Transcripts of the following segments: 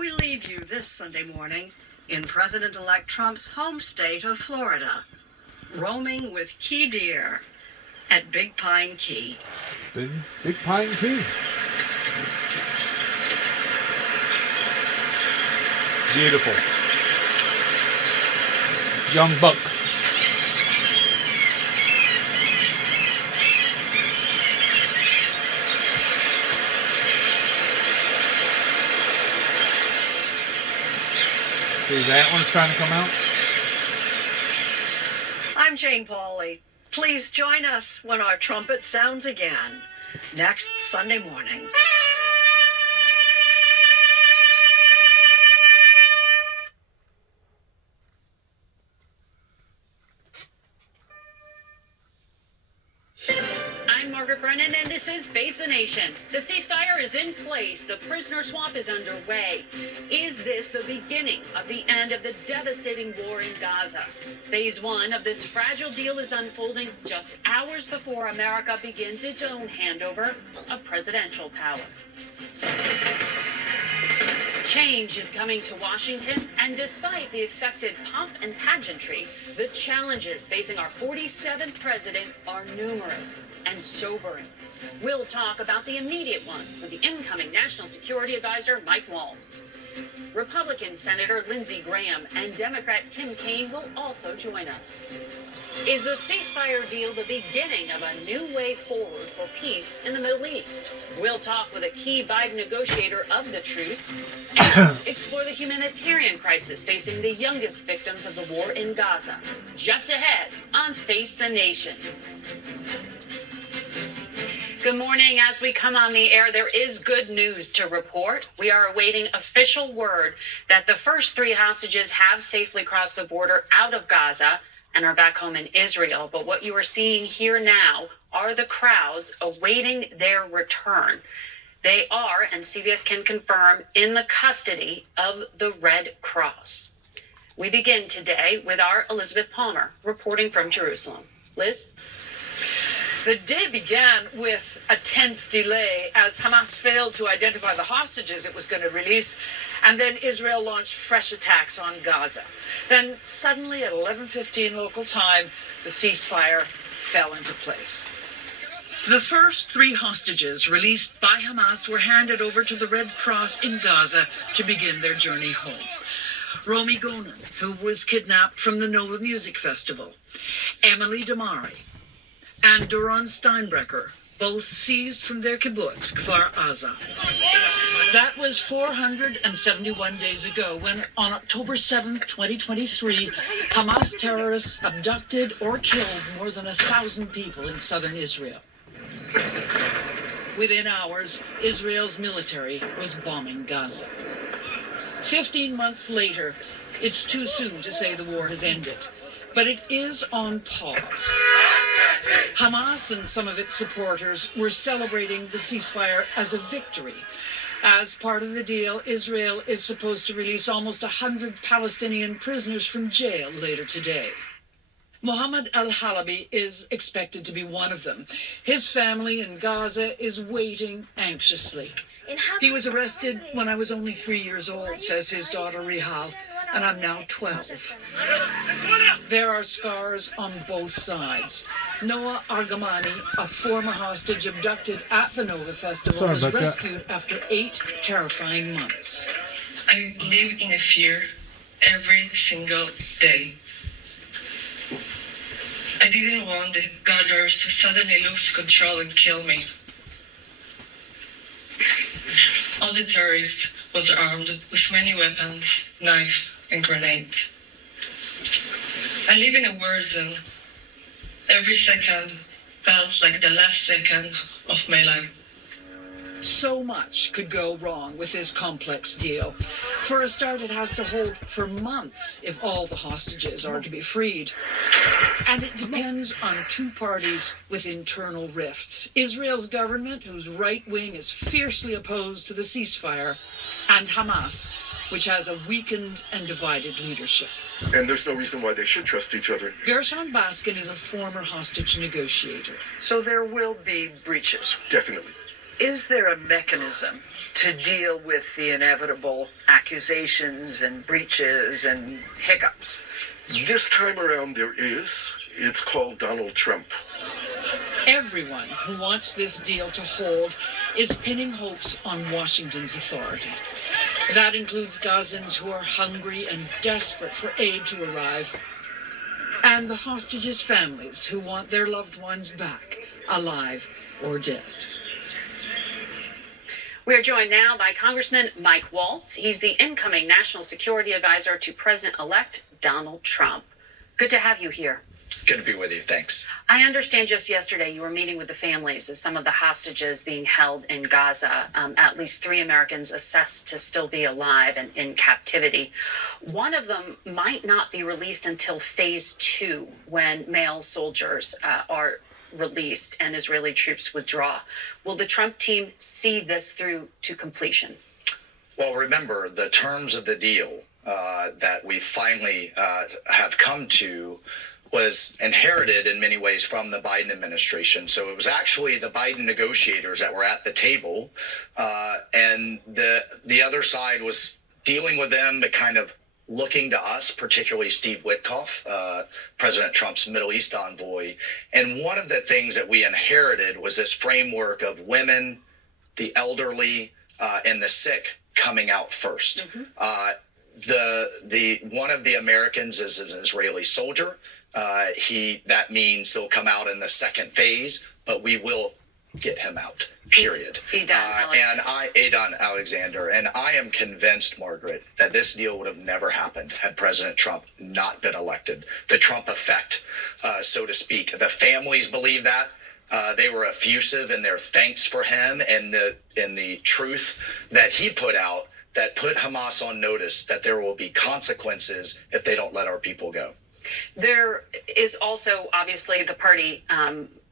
We leave you this Sunday morning in President-elect Trump's home state of Florida, roaming with key deer at Big Pine Key. Big Pine Key. Beautiful. Young buck. See, that one's trying to come out. I'm Jane Pauley. Please join us when our trumpet sounds again next Sunday morning. I'm Margaret Brennan, and this is Face the Nation. The ceasefire is in place. The prisoner swap is underway. Is this the beginning of the end of the devastating war in Gaza? Phase one of this fragile deal is unfolding just hours before America begins its own handover of presidential power. Change is coming to Washington, and despite the expected pomp and pageantry, the challenges facing our 47th president are numerous and sobering. We'll talk about the immediate ones with the incoming National Security Advisor, Mike Waltz. Republican Senator Lindsey Graham and Democrat Tim Kaine will also join us. Is the ceasefire deal the beginning of a new way forward for peace in the Middle East? We'll talk with a key Biden negotiator of the truce and explore the humanitarian crisis facing the youngest victims of the war in Gaza. Just ahead on Face the Nation. Good morning. As we come on the air, there is good news to report. We are awaiting official word that the first 3 hostages have safely crossed the border out of Gaza and are back home in Israel. But what you are seeing here now are the crowds awaiting their return. They are, and CBS can confirm, in the custody of the Red Cross. We begin today with our Elizabeth Palmer reporting from Jerusalem. Liz? The day began with a tense delay as Hamas failed to identify the hostages it was going to release, and then Israel launched fresh attacks on Gaza. Then suddenly at 11:15 local time, the ceasefire fell into place. The first 3 hostages released by Hamas were handed over to the Red Cross in Gaza to begin their journey home. Romy Gonen, who was kidnapped from the Nova Music Festival, Emily Damari, and Doron Steinbrecher, both seized from their kibbutz, Kfar Aza. That was 471 days ago when, on October 7, 2023, Hamas terrorists abducted or killed more than 1,000 people in southern Israel. Within hours, Israel's military was bombing Gaza. 15 months later, it's too soon to say the war has ended, but it is on pause. Hamas and some of its supporters were celebrating the ceasefire as a victory. As part of the deal, Israel is supposed to release almost 100 Palestinian prisoners from jail later today. Mohammed al-Halabi is expected to be one of them. His family in Gaza is waiting anxiously. He was arrested when I was only 3 years old, says his daughter Rihal, and I'm now 12. There are scars on both sides. Noah Argamani, a former hostage abducted at the Nova Festival, was rescued after 8 terrifying months. I live in a fear every single day. I didn't want the gatherers to suddenly lose control and kill me. All the terrorists was armed with many weapons, knife and grenade. I live in a war zone. Every second felt like the last second of my life. So much could go wrong with this complex deal. For a start, it has to hold for months if all the hostages are to be freed. And it depends on 2 parties with internal rifts. Israel's government, whose right wing is fiercely opposed to the ceasefire, and Hamas, which has a weakened and divided leadership. And there's no reason why they should trust each other. Gershon Baskin is a former hostage negotiator. So there will be breaches. Definitely. Is there a mechanism to deal with the inevitable accusations and breaches and hiccups? This time around there is. It's called Donald Trump. Everyone who wants this deal to hold is pinning hopes on Washington's authority. That includes Gazans who are hungry and desperate for aid to arrive, and the hostages' families who want their loved ones back, alive or dead. We are joined now by Congressman Mike Waltz. He's the incoming National Security Advisor to President-elect Donald Trump. Good to have you here. Good to be with you. Thanks. I understand just yesterday you were meeting with the families of some of the hostages being held in Gaza. At least 3 Americans assessed to still be alive and in captivity. One of them might not be released until phase 2, when male soldiers are released and Israeli troops withdraw. Will the Trump team see this through to completion? Well, remember, the terms of the deal that we finally have come to was inherited in many ways from the Biden administration. So it was actually the Biden negotiators that were at the table, and the other side was dealing with them, but kind of looking to us, particularly Steve Witkoff, President Trump's Middle East envoy. And one of the things that we inherited was this framework of women, the elderly, and the sick coming out first. Mm-hmm. The one of the Americans is an Israeli soldier. That means he'll come out in the second phase, but we will get him out, period. Adon Alexander. And I am convinced, Margaret, that this deal would have never happened had President Trump not been elected. The Trump effect, so to speak. The families believe that. They were effusive in their thanks for him and the truth that he put out that put Hamas on notice that there will be consequences if they don't let our people go. There is also obviously the party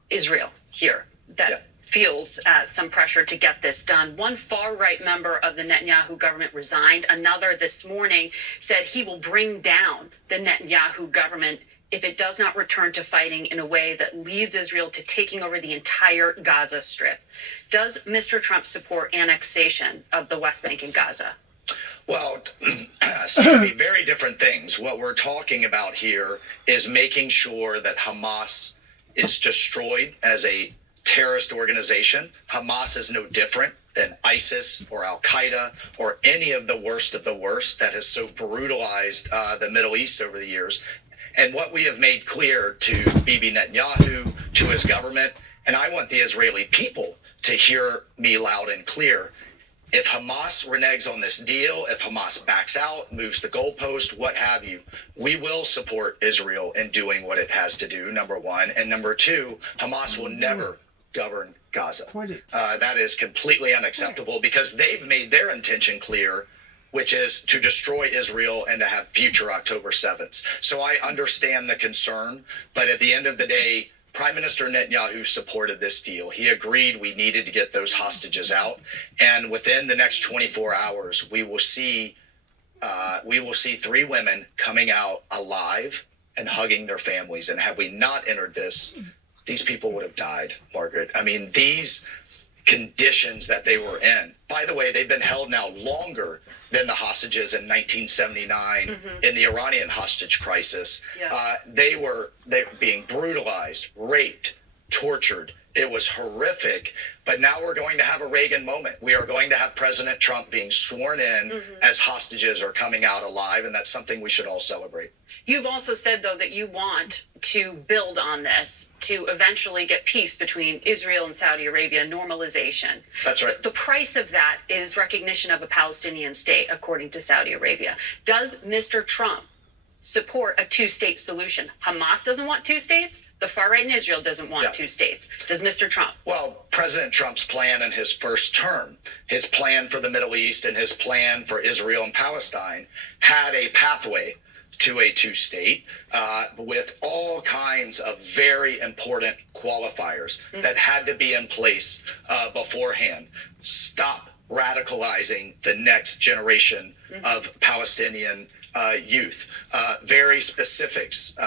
Israel here that feels some pressure to get this done. One far-right member of the Netanyahu government resigned. Another this morning said he will bring down the Netanyahu government if it does not return to fighting in a way that leads Israel to taking over the entire Gaza Strip. Does Mr. Trump support annexation of the West Bank and Gaza? Well, excuse me, very different things. What we're talking about here is making sure that Hamas is destroyed as a terrorist organization. Hamas is no different than ISIS or Al-Qaeda or any of the worst that has so brutalized the Middle East over the years. And what we have made clear to Bibi Netanyahu, to his government, and I want the Israeli people to hear me loud and clear. If Hamas reneges on this deal, if Hamas backs out, moves the goalpost, what have you, we will support Israel in doing what it has to do, number one. And number two, Hamas will never govern Gaza. That is completely unacceptable because they've made their intention clear, which is to destroy Israel and to have future October 7th. So I understand the concern, but at the end of the day, Prime Minister Netanyahu supported this deal. He agreed we needed to get those hostages out, and within the next 24 hours, we will see 3 women coming out alive and hugging their families. And had we not entered this, these people would have died, Margaret. I mean, these conditions that they were in. By the way, they've been held now longer than the hostages in 1979 in the Iranian hostage crisis. Yeah. They were being brutalized, raped, tortured. It was horrific. But now we're going to have a Reagan moment. We are going to have President Trump being sworn in as hostages are coming out alive, and that's something we should all celebrate. You've also said, though, that you want to build on this to eventually get peace between Israel and Saudi Arabia, normalization. That's right. The price of that is recognition of a Palestinian state, according to Saudi Arabia. Does Mr. Trump support a 2-state solution? Hamas doesn't want 2 states. The far right in Israel doesn't want 2 states. Does Mr. Trump? Well, President Trump's plan in his first term, his plan for the Middle East and his plan for Israel and Palestine had a pathway to a 2-state with all kinds of very important qualifiers that had to be in place beforehand. Stop radicalizing the next generation of Palestinian youth. Very specifics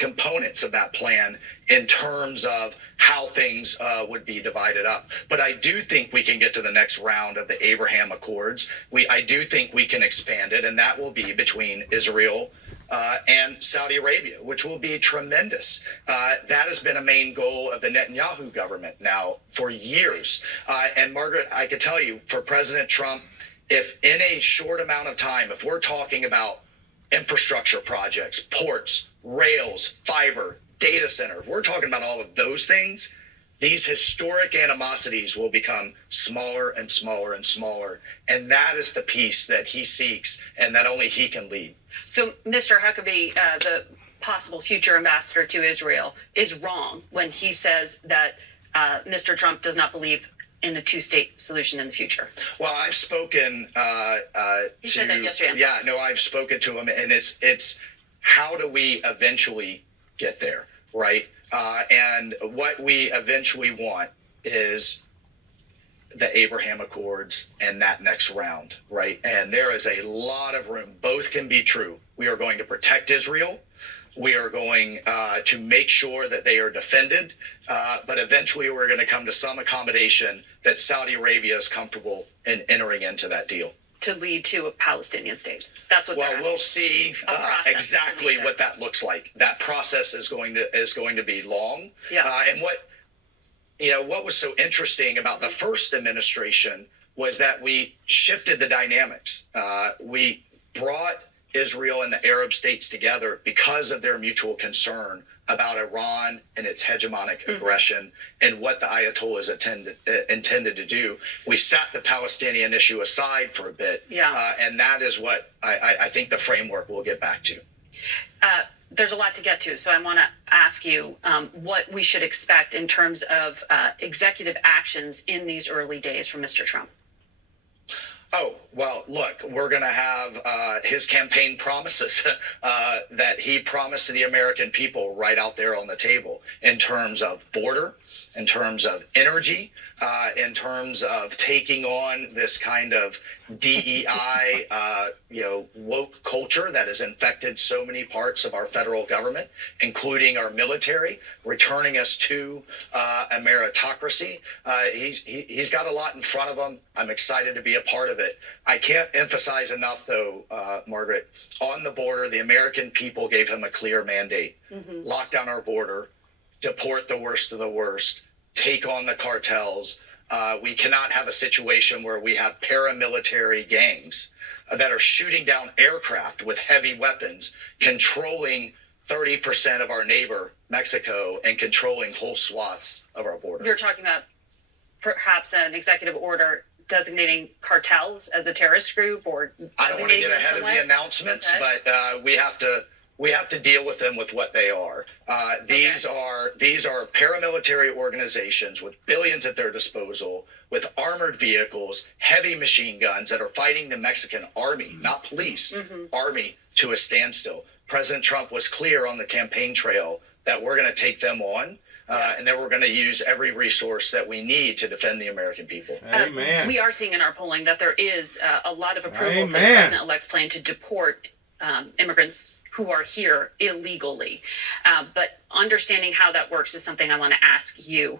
components of that plan in terms of how things would be divided up. But I do think we can get to the next round of the Abraham Accords. I do think we can expand it, and that will be between Israel and Saudi Arabia, which will be tremendous. That has been a main goal of the Netanyahu government now for years. And Margaret, I could tell you, for President Trump, if in a short amount of time, if we're talking about infrastructure projects, ports, rails, fiber, data center, if we're talking about all of those things, these historic animosities will become smaller and smaller and smaller. And that is the peace that he seeks and that only he can lead. So Mr. Huckabee, the possible future ambassador to Israel, is wrong when he says that Mr. Trump does not believe in a two-state solution in the future. Well, I've spoken He said that yesterday on Yeah, Fox. no, I've spoken to him, and it's how do we eventually get there, right? And what we eventually want is the Abraham Accords and that next round, right? And there is a lot of room. Both can be true. We are going to protect Israel. We are going to make sure that they are defended. But eventually we're going to come to some accommodation that Saudi Arabia is comfortable in entering into that deal. To lead to a Palestinian state. That's what Well, they're we'll asking. see A process to exactly lead it. what that looks like. That process is going to be long. Yeah. And what was so interesting about the first administration was that we shifted the dynamics. We brought Israel and the Arab states together because of their mutual concern about Iran and its hegemonic aggression and what the Ayatollahs intended to do. We sat the Palestinian issue aside for a bit, and that is what I think the framework will get back to. There's a lot to get to, so I want to ask you what we should expect in terms of executive actions in these early days from Mr. Trump. Oh, well, look, we're going to have his campaign promises that he promised to the American people right out there on the table in terms of border, in terms of energy, in terms of taking on this kind of DEI, woke culture that has infected so many parts of our federal government, including our military, returning us to a meritocracy. He's got a lot in front of him. I'm excited to be a part of it. I can't emphasize enough, though, Margaret, on the border, the American people gave him a clear mandate. Lock down our border, deport the worst of the worst, take on the cartels. We cannot have a situation where we have paramilitary gangs that are shooting down aircraft with heavy weapons, controlling 30% of our neighbor, Mexico, and controlling whole swaths of our border. You're talking about perhaps an executive order designating cartels as a terrorist group, or I don't want to get ahead of the announcements, Okay. but we have to deal with them with what they are. These are paramilitary organizations with billions at their disposal, with armored vehicles, heavy machine guns that are fighting the Mexican army, not police, army, to a standstill. President Trump was clear on the campaign trail that we're going to take them on. And then we're going to use every resource that we need to defend the American people. Amen. We are seeing in our polling that there is a lot of approval for the Amen. president-elect's plan to deport immigrants who are here illegally. But understanding how that works is something I want to ask you.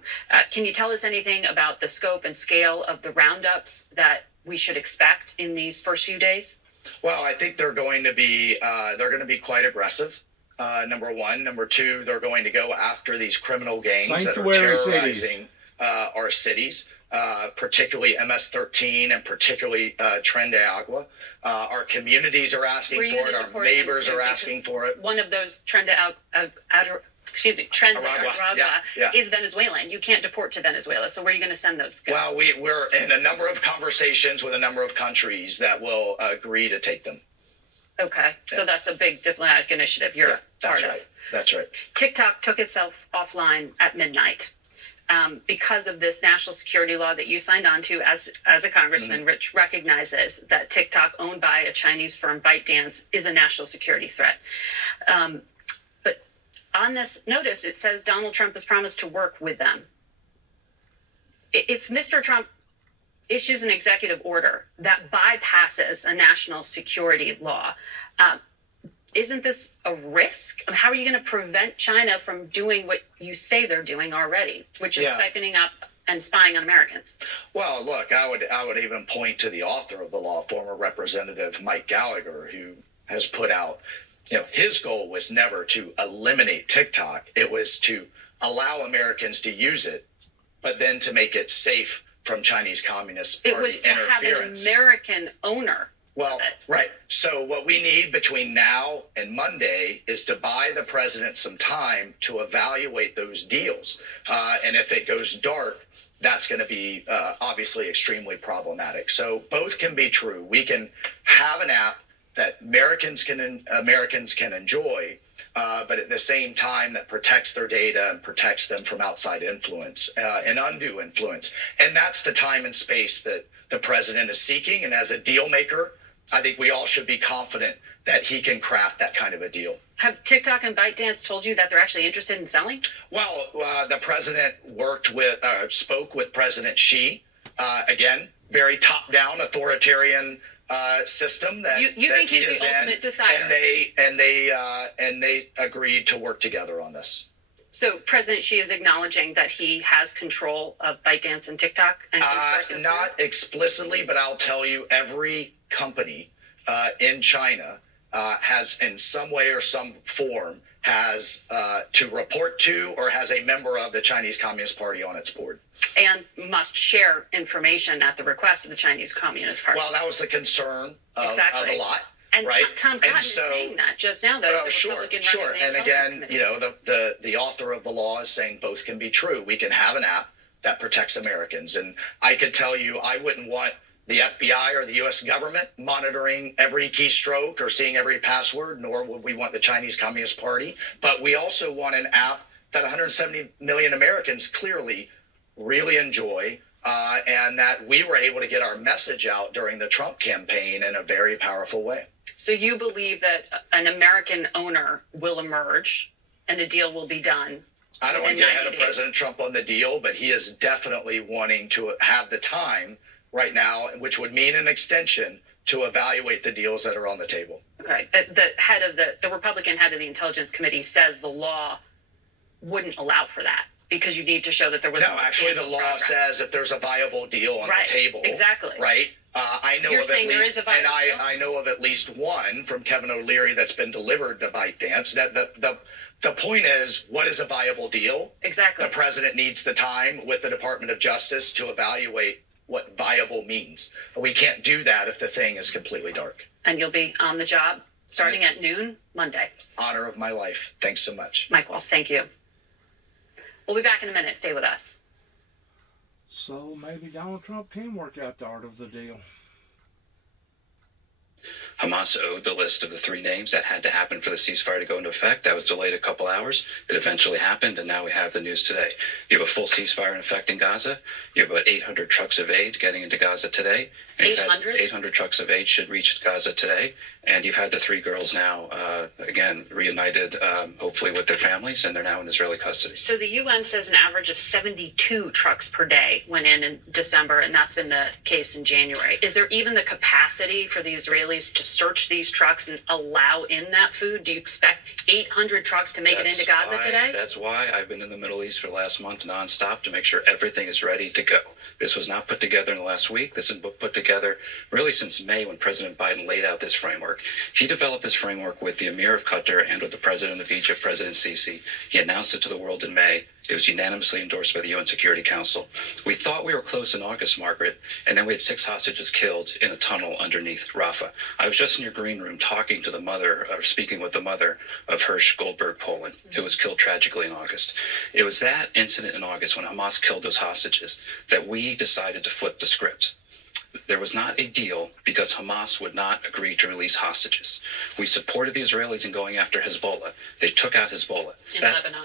Can you tell us anything about the scope and scale of the roundups that we should expect in these first few days? Well, I think they're going to be quite aggressive. Number one. Number two, they're going to go after these criminal gangs that are Sanctuary terrorizing our cities, particularly MS-13 and particularly Tren de Agua. Our communities are asking Were you for gonna it. Our deport them neighbors too? are Because asking for it. One of those Tren de Aragua Yeah. is Venezuelan. You can't deport to Venezuela. So where are you going to send those guys? Well, we're in a number of conversations with a number of countries that will agree to take them. Okay, so that's a big diplomatic initiative you're That's part right. of. That's right. TikTok took itself offline at midnight because of this national security law that you signed on to as a congressman, which recognizes that TikTok, owned by a Chinese firm, ByteDance, is a national security threat. But on this notice, it says Donald Trump has promised to work with them. If Mr. Trump issues an executive order that bypasses a national security law, isn't this a risk? How are you going to prevent China from doing what you say they're doing already, which is siphoning up and spying on Americans? Well, look, I would even point to the author of the law, former Representative Mike Gallagher, who has put out, his goal was never to eliminate TikTok. It was to allow Americans to use it, but then to make it safe from Chinese Communist Party It was to have an American owner. Well, right. So what we need between now and Monday is to buy the president some time to evaluate those deals. And if it goes dark, that's going to be obviously extremely problematic. So both can be true. We can have an app that Americans can enjoy, but at the same time that protects their data and protects them from outside influence and undue influence. And that's the time and space that the president is seeking. And as a deal maker, I think we all should be confident that he can craft that kind of a deal. Have TikTok and ByteDance told you that they're actually interested in selling? Well, the president spoke with President Xi. Again, very top-down authoritarian system that you think he's the ultimate decider. And they agreed to work together on this. So President Xi is acknowledging that he has control of ByteDance and TikTok, and not explicitly, but I'll tell you, every company in China has, in some way or some form, has to report to or has a member of the Chinese Communist Party on its board. And must share information at the request of the Chinese Communist Party. Well, that was the concern of a lot. And right? Tom Cotton is saying that just now, though. Sure. And again, the author of the law is saying both can be true. We can have an app that protects Americans. And I could tell you, I wouldn't want the FBI or the U.S. government monitoring every keystroke or seeing every password, nor would we want the Chinese Communist Party. But we also want an app that 170 million Americans clearly really enjoy, and that we were able to get our message out during the Trump campaign in a very powerful way. So you believe that an American owner will emerge and a deal will be done? I don't want to get ahead of President Trump on the deal, but he is definitely wanting to have the time right now, which would mean an extension, to evaluate the deals that are on the table. Okay. The Republican head of the Intelligence Committee says the law wouldn't allow for that because you need to show that there was. No, actually, the law says if there's a viable deal on the table. Exactly. Right. I know You're of at least, and I know of at least one from Kevin O'Leary that's been delivered to ByteDance. That the point is, what is a viable deal? Exactly. The president needs the time with the Department of Justice to evaluate what viable means. We can't do that if the thing is completely dark. And you'll be on the job starting at noon Monday. Honor of my life. Thanks so much. Mike Waltz, thank you. We'll be back in a minute. Stay with us. So maybe Donald Trump can work out the art of the deal. Hamas owed the list of the 3 names that had to happen for the ceasefire to go into effect. That was delayed a couple hours. It eventually happened, and now we have the news today. You have a full ceasefire in effect in Gaza. You have about 800 trucks of aid getting into Gaza today. 800? 800 trucks of aid should reach Gaza today. And you've had the 3 girls now, again, reunited, hopefully with their families, and they're now in Israeli custody. So the UN says an average of 72 trucks per day went in December, and that's been the case in January. Is there even the capacity for the Israelis to search these trucks and allow in that food? Do you expect 800 trucks to make it into Gaza today? That's why I've been in the Middle East for the last month nonstop to make sure everything is ready to go. This was not put together in the last week. This has been put together really since May when President Biden laid out this framework. He developed this framework with the Emir of Qatar and with the President of Egypt, President Sisi. He announced it to the world in May. It was unanimously endorsed by the UN Security Council. We thought we were close in August, Margaret, and then we had 6 hostages killed in a tunnel underneath Rafah. I was just in your green room talking to the mother, or speaking with the mother of Hirsch Goldberg Poland, who was killed tragically in August. It was that incident in August when Hamas killed those hostages that we decided to flip the script. There was not a deal because Hamas would not agree to release hostages. We supported the Israelis in going after Hezbollah. They took out Hezbollah.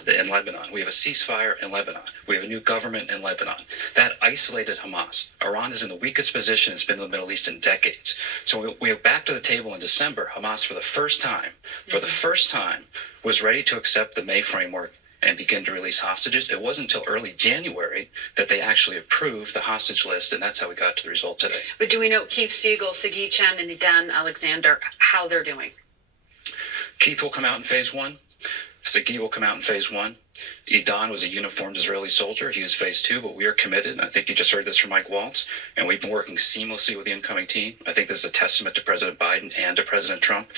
In Lebanon. We have a ceasefire in Lebanon. We have a new government in Lebanon. That isolated Hamas. Iran is in the weakest position it's been in the Middle East in decades. So we are back to the table in December. Hamas, for the first time, was ready to accept the May framework and begin to release hostages. It wasn't until early January that they actually approved the hostage list, and that's how we got to the result today. But do we know Keith Siegel, Sagi Chen, and Idan Alexander, how they're doing? Keith will come out in phase 1. Sagi will come out in phase 1. Idan was a uniformed Israeli soldier. He was phase 2, but we are committed. I think you just heard this from Mike Waltz, and we've been working seamlessly with the incoming team. I think this is a testament to President Biden and to President Trump,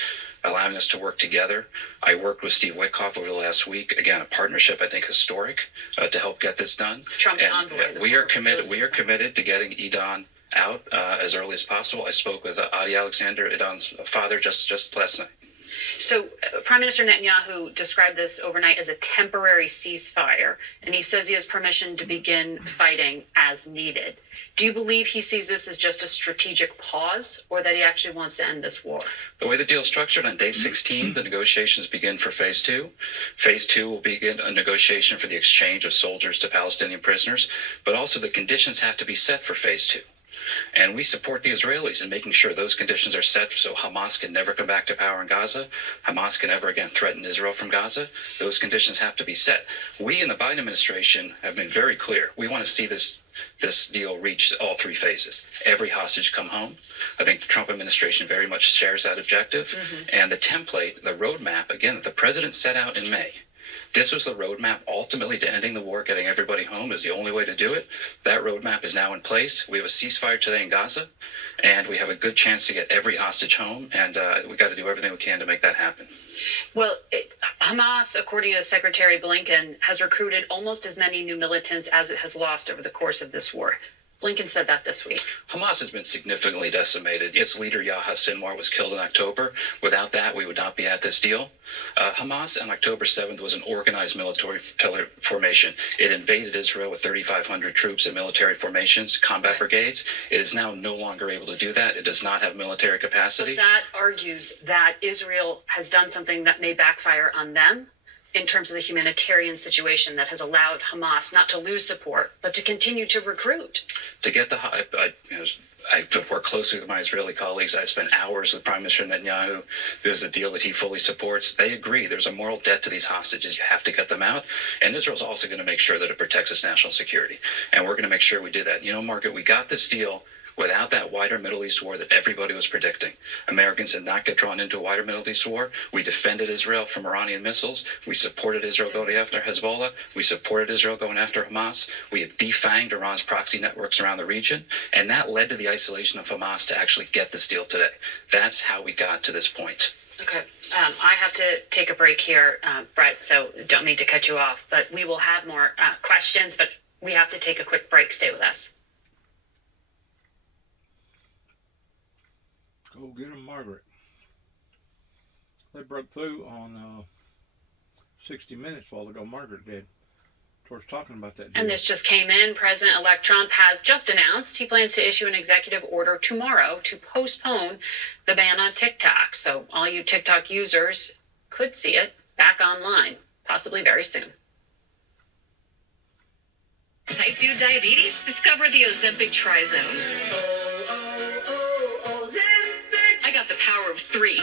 allowing us to work together. I worked with Steve Witkoff over the last week. Again, a partnership I think historic to help get this done. Trump's And, envoy. we are committed to getting Idan out as early as possible. I spoke with Adi Alexander, Idan's father, just last night. So, Prime Minister Netanyahu described this overnight as a temporary ceasefire, and he says he has permission to begin fighting as needed. Do you believe he sees this as just a strategic pause, or that he actually wants to end this war? The way the deal is structured, on day 16, the negotiations begin for phase 2. Phase 2 will begin a negotiation for the exchange of soldiers to Palestinian prisoners, but also the conditions have to be set for phase 2. And we support the Israelis in making sure those conditions are set so Hamas can never come back to power in Gaza. Hamas can never again threaten Israel from Gaza. Those conditions have to be set. We in the Biden administration have been very clear. We want to see this deal reach all 3 phases. Every hostage come home. I think the Trump administration very much shares that objective. And the template, the roadmap, again, that the president set out in May. This was the roadmap ultimately to ending the war, getting everybody home is the only way to do it. That roadmap is now in place. We have a ceasefire today in Gaza, and we have a good chance to get every hostage home, and we got to do everything we can to make that happen. Well, Hamas, according to Secretary Blinken, has recruited almost as many new militants as it has lost over the course of this war. Blinken said that this week. Hamas has been significantly decimated. Its leader, Yahya Sinwar, was killed in October. Without that, we would not be at this deal. Hamas on October 7th was an organized military formation. It invaded Israel with 3,500 troops in military formations, combat brigades. It is now no longer able to do that. It does not have military capacity. But that argues that Israel has done something that may backfire on them in terms of the humanitarian situation that has allowed Hamas not to lose support, but to continue to recruit. To get the I've worked closely with my Israeli colleagues. I spent hours with Prime Minister Netanyahu. This is a deal that he fully supports. They agree there's a moral debt to these hostages. You have to get them out. And Israel's also going to make sure that it protects its national security. And we're going to make sure we do that. You know, Margaret, we got this deal without that wider Middle East war that everybody was predicting. Americans did not get drawn into a wider Middle East war. We defended Israel from Iranian missiles. We supported Israel going after Hezbollah. We supported Israel going after Hamas. We have defanged Iran's proxy networks around the region. And that led to the isolation of Hamas to actually get this deal today. That's how we got to this point. Okay. I have to take a break here, Brett, so don't mean to cut you off. But we will have more questions, but we have to take a quick break. Stay with us. Go get them, Margaret. They broke through on 60 Minutes a while ago. Margaret did. Towards talking about that deal. And this just came in. President-elect Trump has just announced he plans to issue an executive order tomorrow to postpone the ban on TikTok. So all you TikTok users could see it back online, possibly very soon. Type 2 diabetes? Discover the Ozempic Trizone. I got the power of 3.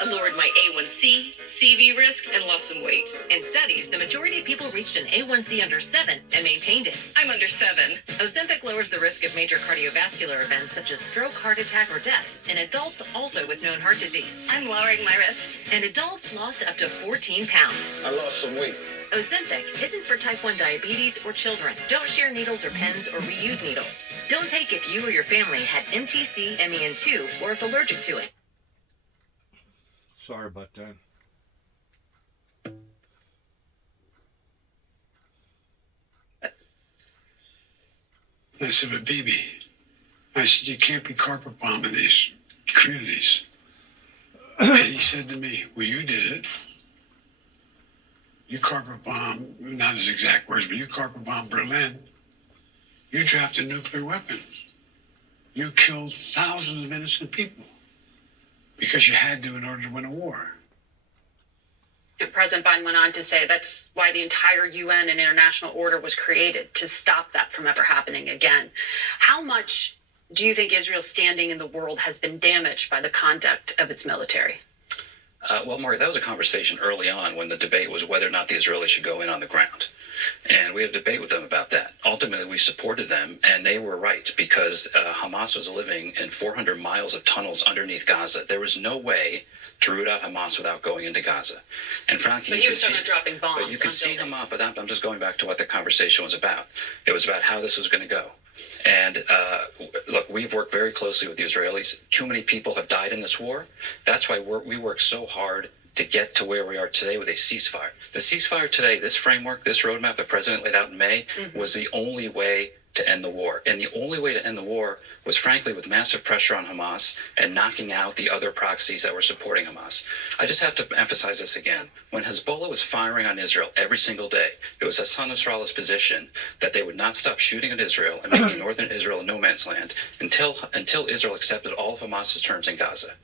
I lowered my A1C, CV risk, and lost some weight. In studies, the majority of people reached an A1C under 7 and maintained it. I'm under 7. Ozempic lowers the risk of major cardiovascular events such as stroke, heart attack, or death in adults also with known heart disease. I'm lowering my risk. And adults lost up to 14 pounds. I lost some weight. Ozempic isn't for type 1 diabetes or children. Don't share needles or pens or reuse needles. Don't take if you or your family had MTC, MEN2, or if allergic to it. Sorry about that. I said, but baby, I said, you can't be carpet bombing these communities. And he said to me, well, you did it. You carpet bomb, not his exact words, but you carpet bomb Berlin. You dropped a nuclear weapon. You killed thousands of innocent people because you had to in order to win a war. And President Biden went on to say that's why the entire UN and international order was created, to stop that from ever happening again. How much do you think Israel's standing in the world has been damaged by the conduct of its military? Well, Mark, that was a conversation early on when the debate was whether or not the Israelis should go in on the ground. And we had a debate with them about that. Ultimately, we supported them, and they were right, because Hamas was living in 400 miles of tunnels underneath Gaza. There was no way to root out Hamas without going into Gaza. And frankly, But he was talking about dropping bombs. But you can on see buildings. Hamas, but I'm just going back to what the conversation was about. It was about how this was going to go. And look, we've worked very closely with the Israelis. Too many people have died in this war. That's why we work so hard to get to where we are today with a ceasefire. The ceasefire today, this framework, this roadmap the president laid out in May, was the only way to end the war. And the only way to end the war was, frankly, with massive pressure on Hamas and knocking out the other proxies that were supporting Hamas. I just have to emphasize this again. When Hezbollah was firing on Israel every single day, it was Hassan Nasrallah's position that they would not stop shooting at Israel and making northern Israel a no man's land until Israel accepted all of Hamas's terms in Gaza.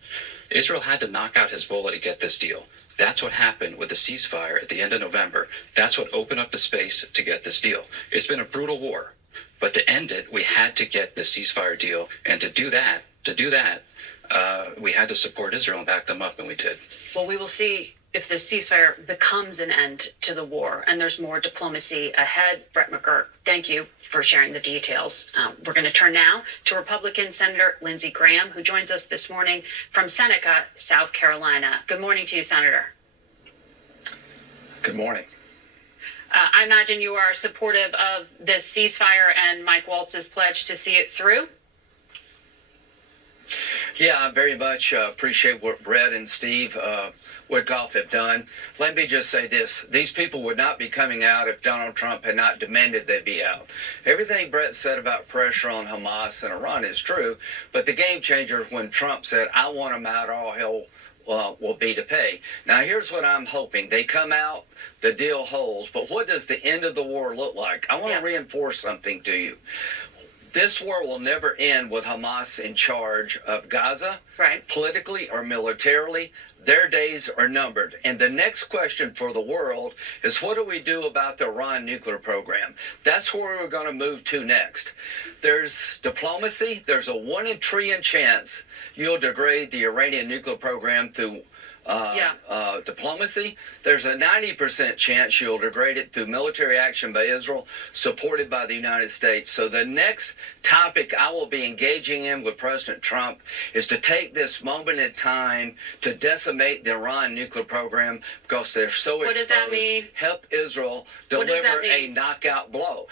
Israel had to knock out Hezbollah to get this deal. That's what happened with the ceasefire at the end of November. That's what opened up the space to get this deal. It's been a brutal war. But to end it, we had to get the ceasefire deal, and to do that, we had to support Israel and back them up, and we did. Well, we will see if the ceasefire becomes an end to the war and there's more diplomacy ahead. Brett McGurk, thank you for sharing the details. We're going to turn now to Republican Senator Lindsey Graham, who joins us this morning from Seneca, South Carolina. Good morning to you, Senator. Good morning. I imagine you are supportive of this ceasefire and Mike Waltz's pledge to see it through. Yeah, I very much appreciate what Brett and Steve Witkoff have done. Let me just say this. These people would not be coming out if Donald Trump had not demanded they be out. Everything Brett said about pressure on Hamas and Iran is true, but the game changer when Trump said, I want them out, all hell will be to pay. Now, here's what I'm hoping. They come out, the deal holds, but what does the end of the war look like? I want to reinforce something to you. This war will never end with Hamas in charge of Gaza, politically or militarily. Their days are numbered. And the next question for the world is, what do we do about the Iran nuclear program? That's where we're going to move to next. There's diplomacy. There's a 1 in 1 trillion chance you'll degrade the Iranian nuclear program through diplomacy. There's a 90% chance you'll degrade it through military action by Israel, supported by the United States. So the next topic I will be engaging in with President Trump is to take this moment in time to decimate the Iran nuclear program because they're so exposed. What does that mean? Help Israel deliver a knockout blow.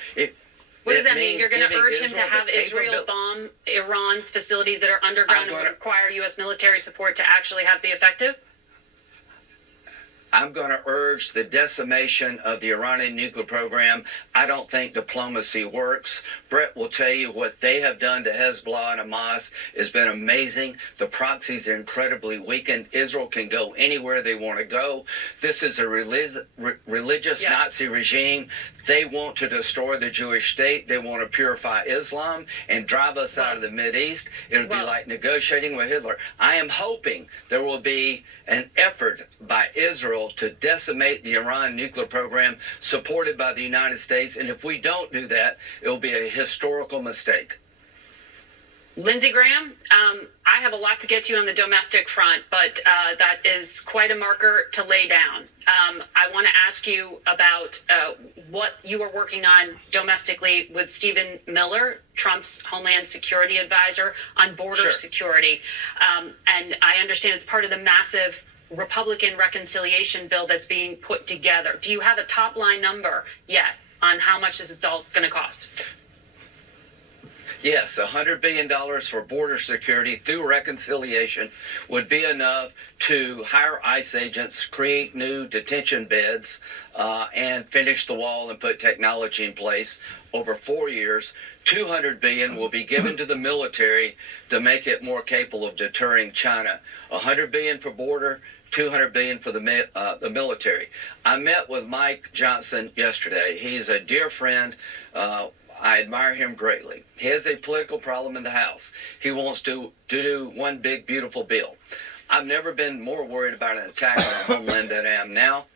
What does that mean? You're going to urge him to have Israel bomb Iran's facilities that are underground and would require U.S. military support to actually be effective? I'm going to urge the decimation of the Iranian nuclear program. I don't think diplomacy works. Brett will tell you what they have done to Hezbollah and Hamas has been amazing. The proxies are incredibly weakened. Israel can go anywhere they want to go. This is a religious Nazi regime. They want to destroy the Jewish state. They want to purify Islam and drive us out of the Mideast. It would be like negotiating with Hitler. I am hoping there will be an effort by Israel to decimate the Iran nuclear program supported by the United States. And if we don't do that, it will be a historical mistake. Lindsey Graham, I have a lot to get to on the domestic front, but that is quite a marker to lay down. I want to ask you about what you are working on domestically with Stephen Miller, Trump's Homeland Security advisor, on border security. And I understand it's part of the massive Republican reconciliation bill that's being put together. Do you have a top line number yet on how much this is all going to cost? Yes, $100 billion for border security through reconciliation would be enough to hire ICE agents, create new detention beds, and finish the wall and put technology in place over 4 years. $200 billion will be given to the military to make it more capable of deterring China. $100 billion for border, $200 billion for the military. I met with Mike Johnson yesterday. He's a dear friend. I admire him greatly. He has a political problem in the House. He wants to do one big, beautiful bill. I've never been more worried about an attack on our homeland than I am now.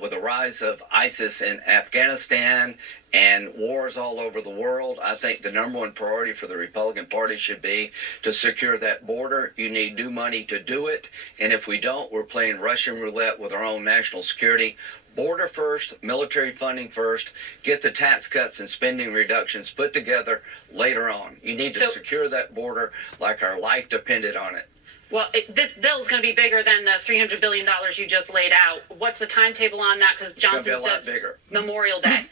With the rise of ISIS in Afghanistan and wars all over the world, I think the number one priority for the Republican Party should be to secure that border. You need new money to do it. And if we don't, we're playing Russian roulette with our own national security. Border first, military funding first, get the tax cuts and spending reductions put together later on. You need to secure that border like our life depended on it. Well, this bill is going to be bigger than the $300 billion you just laid out. What's the timetable on that? Because Johnson It's gonna be a lot says bigger. Memorial Day.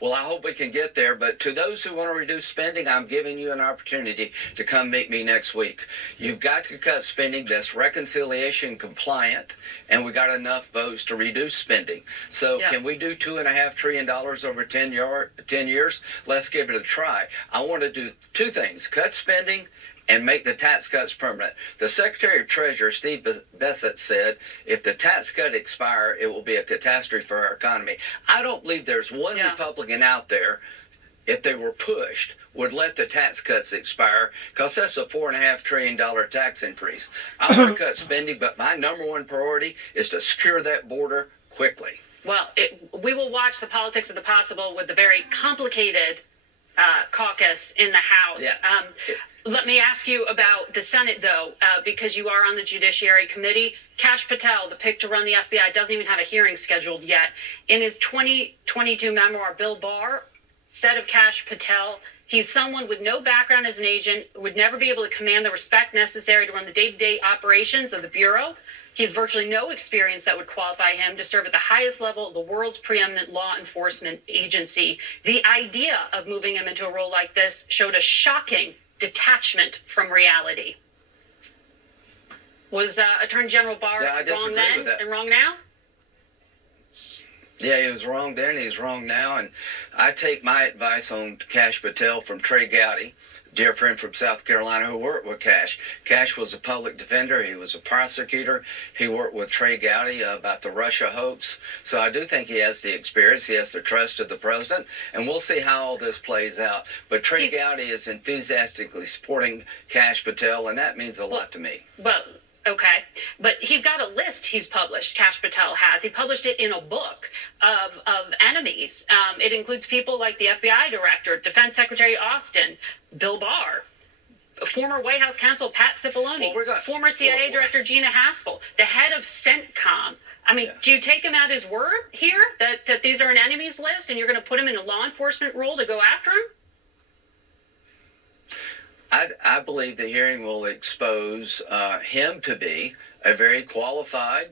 Well, I hope we can get there, but to those who want to reduce spending, I'm giving you an opportunity to come meet me next week. You've got to cut spending that's reconciliation compliant, and we got enough votes to reduce spending. So Yeah. can we do $2.5 trillion over 10 years? Let's give it a try. I want to do two things: cut spending and make the tax cuts permanent. The Secretary of Treasury, Steve Bessent, said if the tax cut expire, it will be a catastrophe for our economy. I don't believe there's one Republican out there, if they were pushed, would let the tax cuts expire, because that's a $4.5 trillion tax increase. I want to cut spending, but my number one priority is to secure that border quickly. Well, we will watch the politics of the possible with the very complicated caucus in the House. Yeah. Let me ask you about the Senate, though, because you are on the Judiciary Committee. Kash Patel, the pick to run the FBI, doesn't even have a hearing scheduled yet. In his 2022 memoir, Bill Barr said of Kash Patel, he's someone with no background as an agent, would never be able to command the respect necessary to run the day-to-day operations of the Bureau. He has virtually no experience that would qualify him to serve at the highest level of the world's preeminent law enforcement agency. The idea of moving him into a role like this showed a shocking detachment from reality. Was Attorney General Barr Yeah, I wrong disagree then with that. and wrong now? Yeah, he was wrong then, he's wrong now, and I take my advice on Kash Patel from Trey Gowdy, dear friend from South Carolina who worked with Kash. Kash was a public defender, he was a prosecutor, he worked with Trey Gowdy about the Russia hoax, so I do think he has the experience, he has the trust of the president, and we'll see how all this plays out. But Trey Gowdy is enthusiastically supporting Kash Patel, and that means a lot to me. Well, okay. But he's got a list he's published, Kash Patel has. He published it in a book of enemies. It includes people like the FBI director, Defense Secretary Austin, Bill Barr, former White House counsel Pat Cipollone, former CIA director Gina Haspel, the head of CENTCOM. I mean, do you take him at his word here that these are an enemies list and you're going to put him in a law enforcement role to go after him? I believe the hearing will expose him to be a very qualified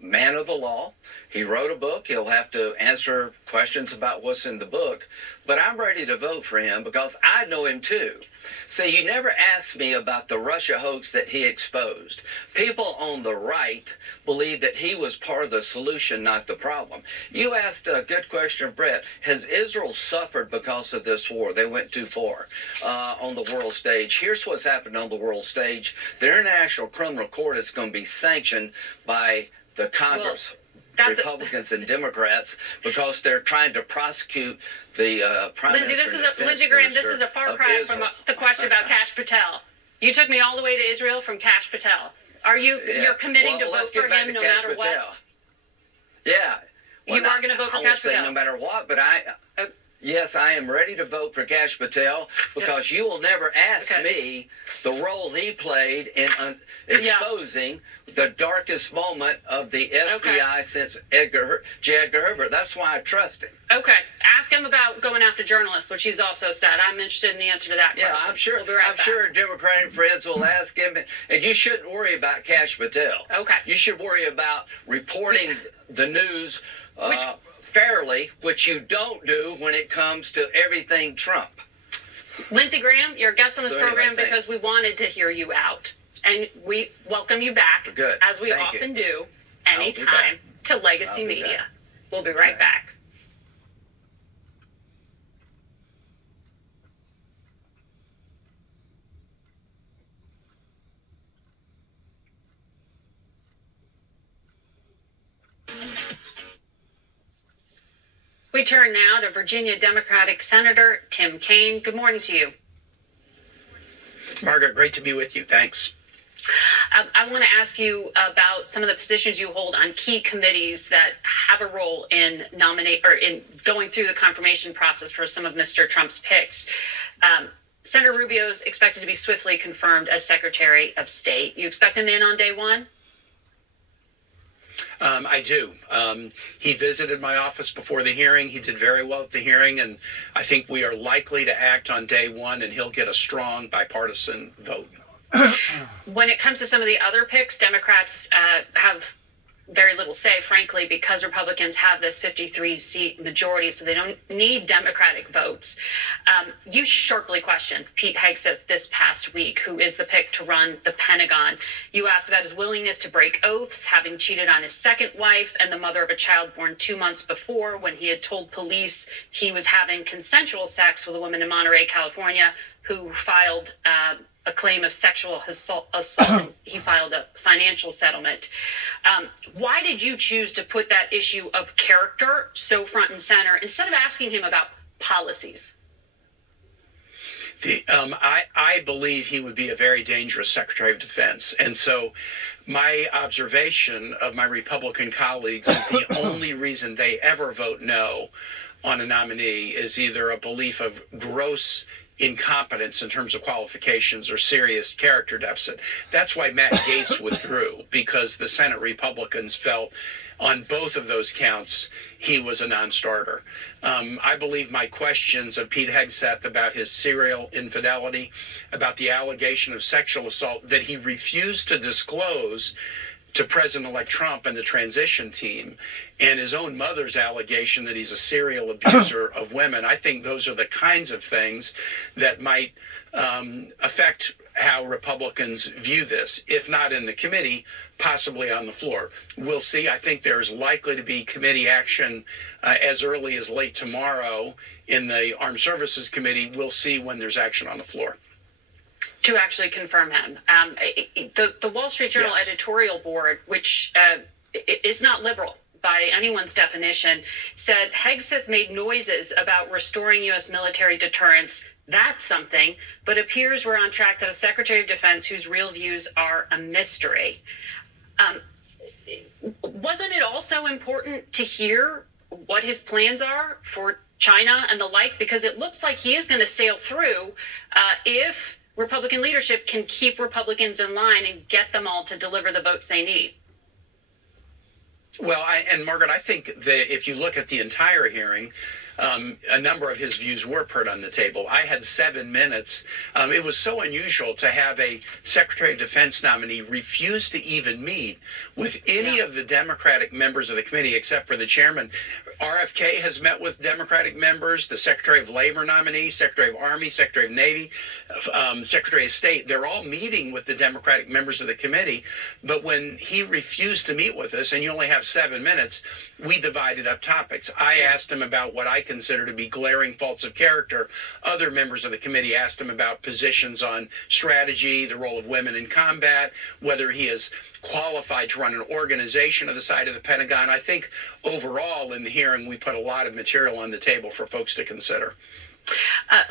man of the law. He wrote a book. He'll have to answer questions about what's in the book. But I'm ready to vote for him because I know him too. See, he never asked me about the Russia hoax that he exposed. People on the right believe that he was part of the solution, not the problem. You asked a good question, Brett. Has Israel suffered because of this war? They went too far on the world stage. Here's what's happened on the world stage. The International Criminal Court is going to be sanctioned by the Congress. Republicans and Democrats, because they're trying to prosecute the Prime Minister and Defense Lindsey Graham, this Minister is a far of cry Israel. from the question about Kash Patel. You took me all the way to Israel from Kash Patel. Are you you're committing to vote let's for get back him to no Kash matter Patel. what? Yeah. You are going to vote for I won't Kash say Patel? no matter what, but yes, I am ready to vote for Kash Patel because you will never ask me the role he played in exposing the darkest moment of the FBI since J. Edgar Hoover. That's why I trust him. Okay. Ask him about going after journalists, which he's also said. I'm interested in the answer to that question. Yeah, I'm sure. We'll be right I'm back. sure Democratic friends will ask him, and you shouldn't worry about Kash Patel. Okay. You should worry about reporting the news fairly, which you don't do when it comes to everything Trump. Lindsey Graham, you're a guest on this So anyway, program thanks. because we wanted to hear you out. And we welcome you back, Good. as we Thank often you. do, I'll be anytime, back. to Legacy I'll be Media. back. We'll be right back. We turn now to Virginia Democratic Senator Tim Kaine. Good morning to you. Margaret, great to be with you. Thanks. I want to ask you about some of the positions you hold on key committees that have a role in in going through the confirmation process for some of Mr. Trump's picks. Senator Rubio is expected to be swiftly confirmed as Secretary of State. You expect him in on day one? I do. He visited my office before the hearing. He did very well at the hearing, and I think we are likely to act on day one, and he'll get a strong bipartisan vote. When it comes to some of the other picks, Democrats have very little say, frankly, because Republicans have this 53-seat majority, so they don't need Democratic votes. You sharply questioned Pete Hegseth this past week, who is the pick to run the Pentagon. You asked about his willingness to break oaths, having cheated on his second wife and the mother of a child born 2 months before, when he had told police he was having consensual sex with a woman in Monterey, California, who filed a claim of sexual assault. And he filed a financial settlement. Why did you choose to put that issue of character so front and center instead of asking him about policies? I believe he would be a very dangerous Secretary of Defense. And so my observation of my Republican colleagues is the only reason they ever vote no on a nominee is either a belief of gross incompetence in terms of qualifications or serious character deficit. That's why Matt Gaetz withdrew, because the Senate Republicans felt on both of those counts he was a non-starter. I believe my questions of Pete Hegseth about his serial infidelity, about the allegation of sexual assault that he refused to disclose to President-elect Trump and the transition team, and his own mother's allegation that he's a serial abuser of women, I think those are the kinds of things that might affect how Republicans view this, if not in the committee, possibly on the floor. We'll see. I think there's likely to be committee action as early as late tomorrow in the Armed Services Committee. We'll see when there's action on the floor. To actually confirm him. The Wall Street Journal editorial board, which is not liberal by anyone's definition, said Hegseth made noises about restoring U.S. military deterrence. That's something, but appears we're on track to have a Secretary of Defense whose real views are a mystery. Wasn't it also important to hear what his plans are for China and the like? Because it looks like he is going to sail through if Republican leadership can keep Republicans in line and get them all to deliver the votes they need. Well, and Margaret, I think that if you look at the entire hearing, a number of his views were put on the table. I had 7 minutes. It was so unusual to have a Secretary of Defense nominee refuse to even meet with any of the Democratic members of the committee, except for the chairman. RFK has met with Democratic members, the Secretary of Labor nominee, Secretary of Army, Secretary of Navy, Secretary of State. They're all meeting with the Democratic members of the committee. But when he refused to meet with us, and you only have 7 minutes, we divided up topics. I asked him about what I consider to be glaring faults of character. Other members of the committee asked him about positions on strategy, the role of women in combat, whether he is qualified to run an organization of the size of the Pentagon. I think overall in the hearing we put a lot of material on the table for folks to consider.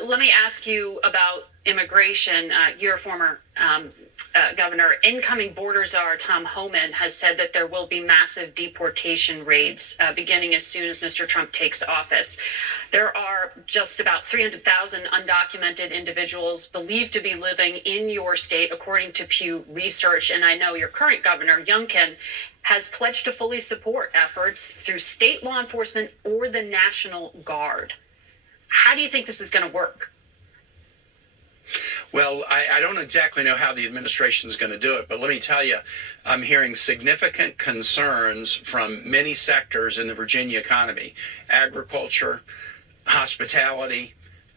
Let me ask you about immigration. You're a former governor. Incoming border czar Tom Homan has said that there will be massive deportation raids beginning as soon as Mr. Trump takes office. There are just about 300,000 undocumented individuals believed to be living in your state, according to Pew Research. And I know your current governor, Youngkin, has pledged to fully support efforts through state law enforcement or the National Guard. How do you think this is going to work? Well, I don't exactly know how the administration is going to do it, but let me tell you, I'm hearing significant concerns from many sectors in the Virginia economy: agriculture, hospitality,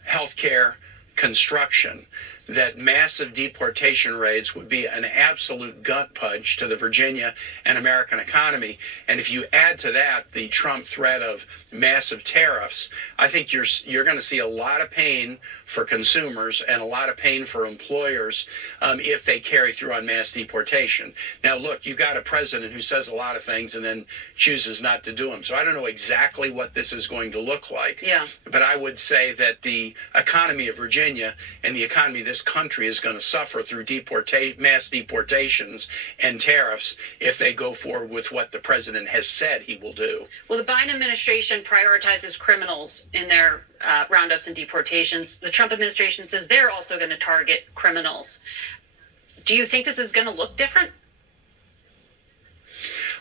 healthcare, construction, that massive deportation raids would be an absolute gut punch to the Virginia and American economy. And if you add to that the Trump threat of massive tariffs, I think you're going to see a lot of pain for consumers and a lot of pain for employers if they carry through on mass deportation. Now, look, you got a president who says a lot of things and then chooses not to do them. So I don't know exactly what this is going to look like. Yeah. But I would say that the economy of Virginia and the economy of this country is going to suffer through mass deportations and tariffs if they go forward with what the president has said he will do. Well, the Biden administration prioritizes criminals in their roundups and deportations. The Trump administration says they're also going to target criminals. Do you think this is going to look different?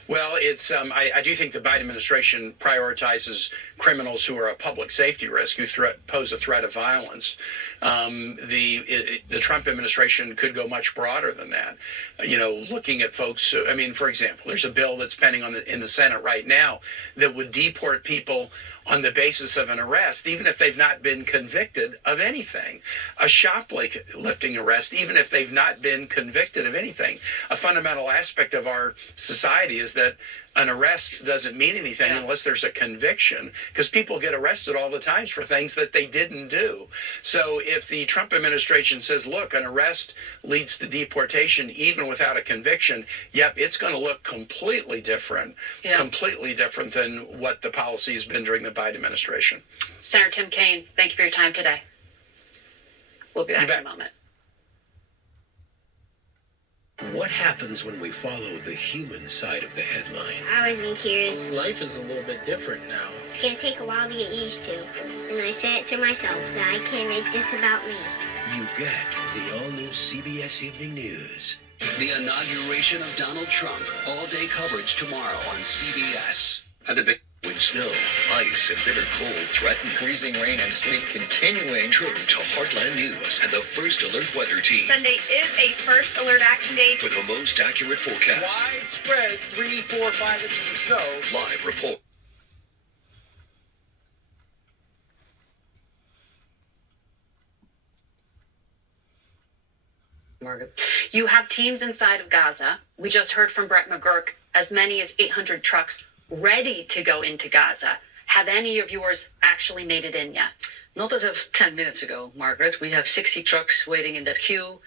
Well, it's I do think the Biden administration prioritizes criminals who are a public safety risk, who pose a threat of violence. The Trump administration could go much broader than that. Looking at folks. I mean, for example, there's a bill that's pending in the Senate right now that would deport people on the basis of an arrest, even if they've not been convicted of anything. A shoplifting arrest, even if they've not been convicted of anything. A fundamental aspect of our society is that an arrest doesn't mean anything unless there's a conviction, because people get arrested all the time for things that they didn't do. So if the Trump administration says, look, an arrest leads to deportation even without a conviction, yep, it's going to look completely different than what the policy has been during the Biden administration. Senator Tim Kaine, thank you for your time today. We'll be back in a moment. What happens when we follow the human side of the headline? I was in tears. Life is a little bit different now. It's going to take a while to get used to. And I said to myself that I can't make this about me. You get the all-new CBS Evening News. The inauguration of Donald Trump. All-day coverage tomorrow on CBS. At the big when snow, ice, and bitter cold threaten. Freezing rain and sleet continuing. Turn to Heartland News and the First Alert Weather Team. Sunday is a First Alert action day. For the most accurate forecast. Widespread 3, 4, 5 inches of snow. Live report. Margaret. You have teams inside of Gaza. We just heard from Brett McGurk, as many as 800 trucks ready to go into Gaza. Have any of yours actually made it in yet? Not as of 10 minutes ago, Margaret. We have 60 trucks waiting in that queue,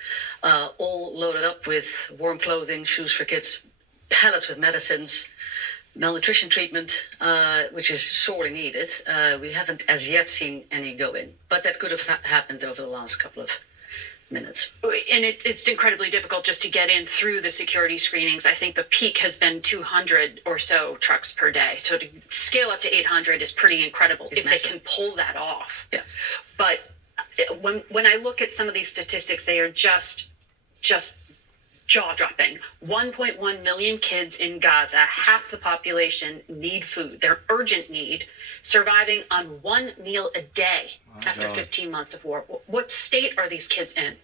all loaded up with warm clothing, shoes for kids, pallets with medicines, malnutrition treatment, which is sorely needed. We haven't as yet seen any go in, but that could have happened over the last couple of minutes. And it's incredibly difficult just to get in through the security screenings. I think the peak has been 200 or so trucks per day. So to scale up to 800 is pretty incredible if they can pull that off. Yeah. But when I look at some of these statistics, they are just jaw-dropping. 1.1 million kids in Gaza, half the population, need food. They're urgent need, surviving on one meal a day after 15 months of war. What state are these kids in?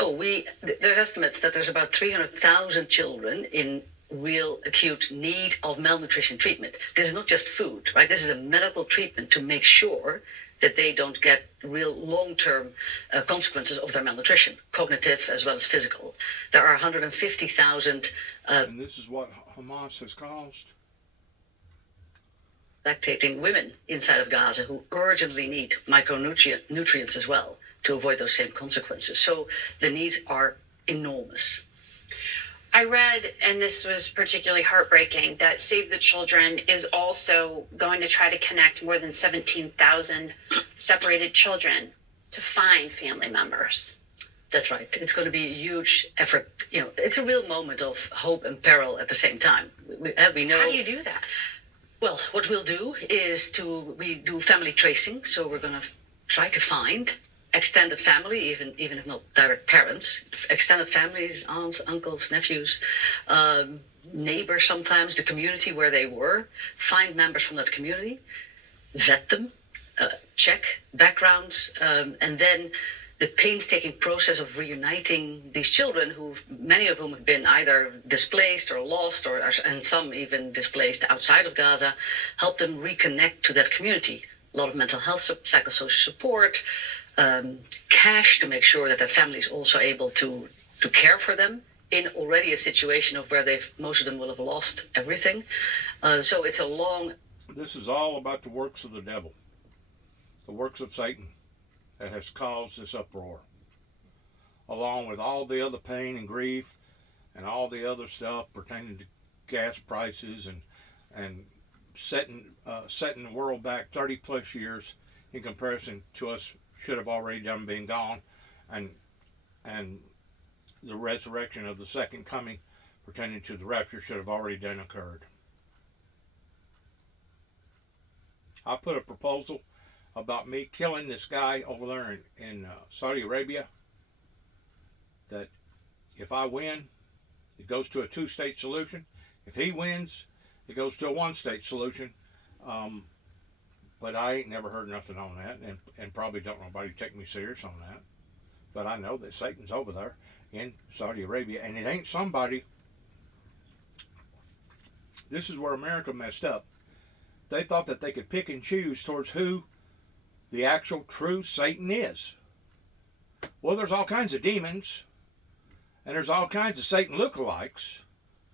There's estimates that there's about 300,000 children in real acute need of malnutrition treatment. This is not just food, right? This is a medical treatment to make sure that they don't get real long-term consequences of their malnutrition, cognitive as well as physical. There are 150,000... and this is what Hamas has caused? Lactating women inside of Gaza who urgently need micronutrients as well to avoid those same consequences. So the needs are enormous. I read, and this was particularly heartbreaking, that Save the Children is also going to try to connect more than 17,000 separated children to find family members. That's right. It's going to be a huge effort. It's a real moment of hope and peril at the same time. We know. How do you do that? Well, what we'll do is we do family tracing. So we're going to try to find extended family, even if not direct parents, extended families, aunts, uncles, nephews, neighbors sometimes, the community where they were, find members from that community, vet them, check backgrounds, and then the painstaking process of reuniting these children, many of whom have been either displaced or lost, and some even displaced outside of Gaza, help them reconnect to that community. A lot of mental health, psychosocial support, cash to make sure that family is also able to care for them in already a situation of where most of them will have lost everything. So it's a long... This is all about the works of the devil, the works of Satan that has caused this uproar, along with all the other pain and grief and all the other stuff pertaining to gas prices and setting the world back 30 plus years in comparison to us should have already done been gone, and the resurrection of the second coming pertaining to the rapture should have already done occurred. I put a proposal about me killing this guy over there in Saudi Arabia, that if I win, it goes to a two-state solution. If he wins, it goes to a one-state solution. But I ain't never heard nothing on that, and probably don't nobody take me serious on that. But I know that Satan's over there in Saudi Arabia, and it ain't somebody. This is where America messed up. They thought that they could pick and choose towards who the actual true Satan is. Well, there's all kinds of demons, and there's all kinds of Satan lookalikes,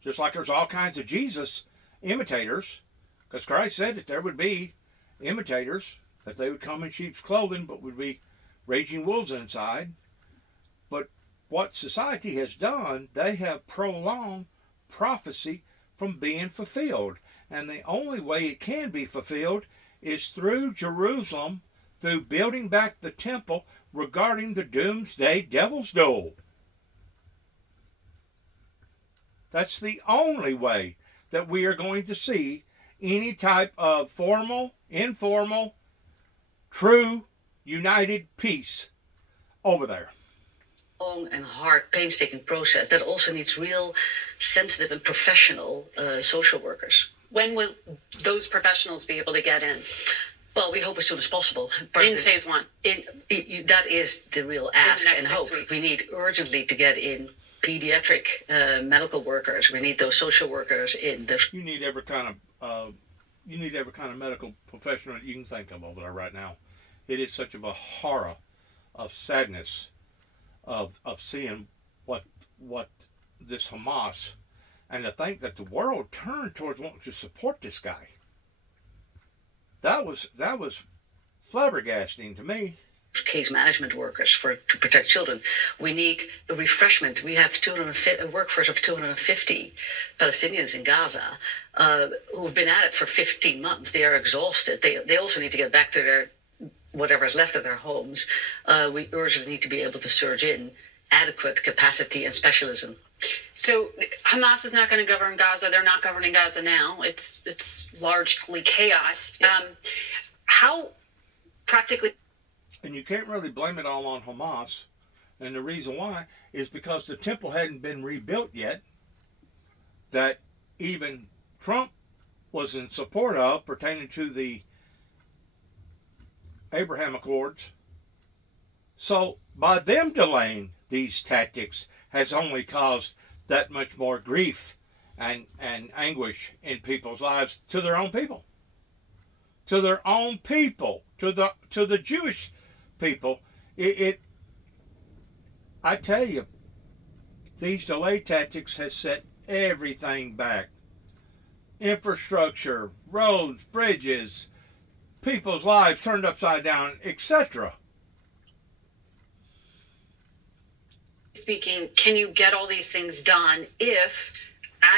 just like there's all kinds of Jesus imitators, because Christ said that there would be imitators, that they would come in sheep's clothing, but would be raging wolves inside. But what society has done, they have prolonged prophecy from being fulfilled. And the only way it can be fulfilled is through Jerusalem, through building back the temple regarding the doomsday devil's dole. That's the only way that we are going to see any type of formal, informal, true, united peace over there. Long and hard, painstaking process that also needs real, sensitive and professional social workers. When will those professionals be able to get in? Well, we hope as soon as possible. In phase one. That is the real ask and hope. Weeks. We need urgently to get in pediatric medical workers. We need those social workers in. You need every kind of medical professional that you can think of over there right now. It is such of a horror of sadness of seeing what this Hamas, and to think that the world turned towards wanting to support this guy. That was flabbergasting to me. Case management workers to protect children. We need a refreshment. We have a workforce of 250 Palestinians in Gaza who've been at it for 15 months. They are exhausted. They also need to get back to their whatever's left of their homes. We urgently need to be able to surge in adequate capacity and specialism. So Hamas is not going to govern Gaza. They're not governing Gaza now. It's largely chaos. How practically... And you can't really blame it all on Hamas. And the reason why is because the temple hadn't been rebuilt yet, that even Trump was in support of, pertaining to the Abraham Accords. So by them delaying these tactics has only caused that much more grief and anguish in people's lives, to their own people. To their own people. To the Jewish people. I tell you, these delay tactics has set everything back. Infrastructure, roads, bridges, people's lives turned upside down, etc. Speaking, can you get all these things done if,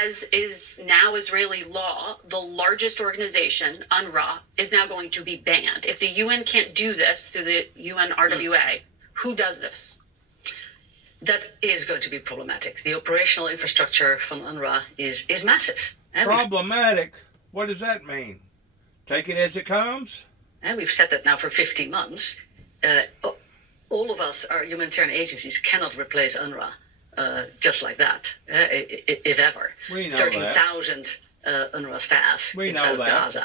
as is now Israeli law, the largest organization, UNRWA, is now going to be banned? If the UN can't do this through the UNRWA, who does this? That is going to be problematic. The operational infrastructure from UNRWA is massive. Problematic? What does that mean? Take it as it comes? And we've said that now for 15 months. All of us, our humanitarian agencies, cannot replace UNRWA just like that, if ever. We know 13,000 UNRWA staff inside of Gaza.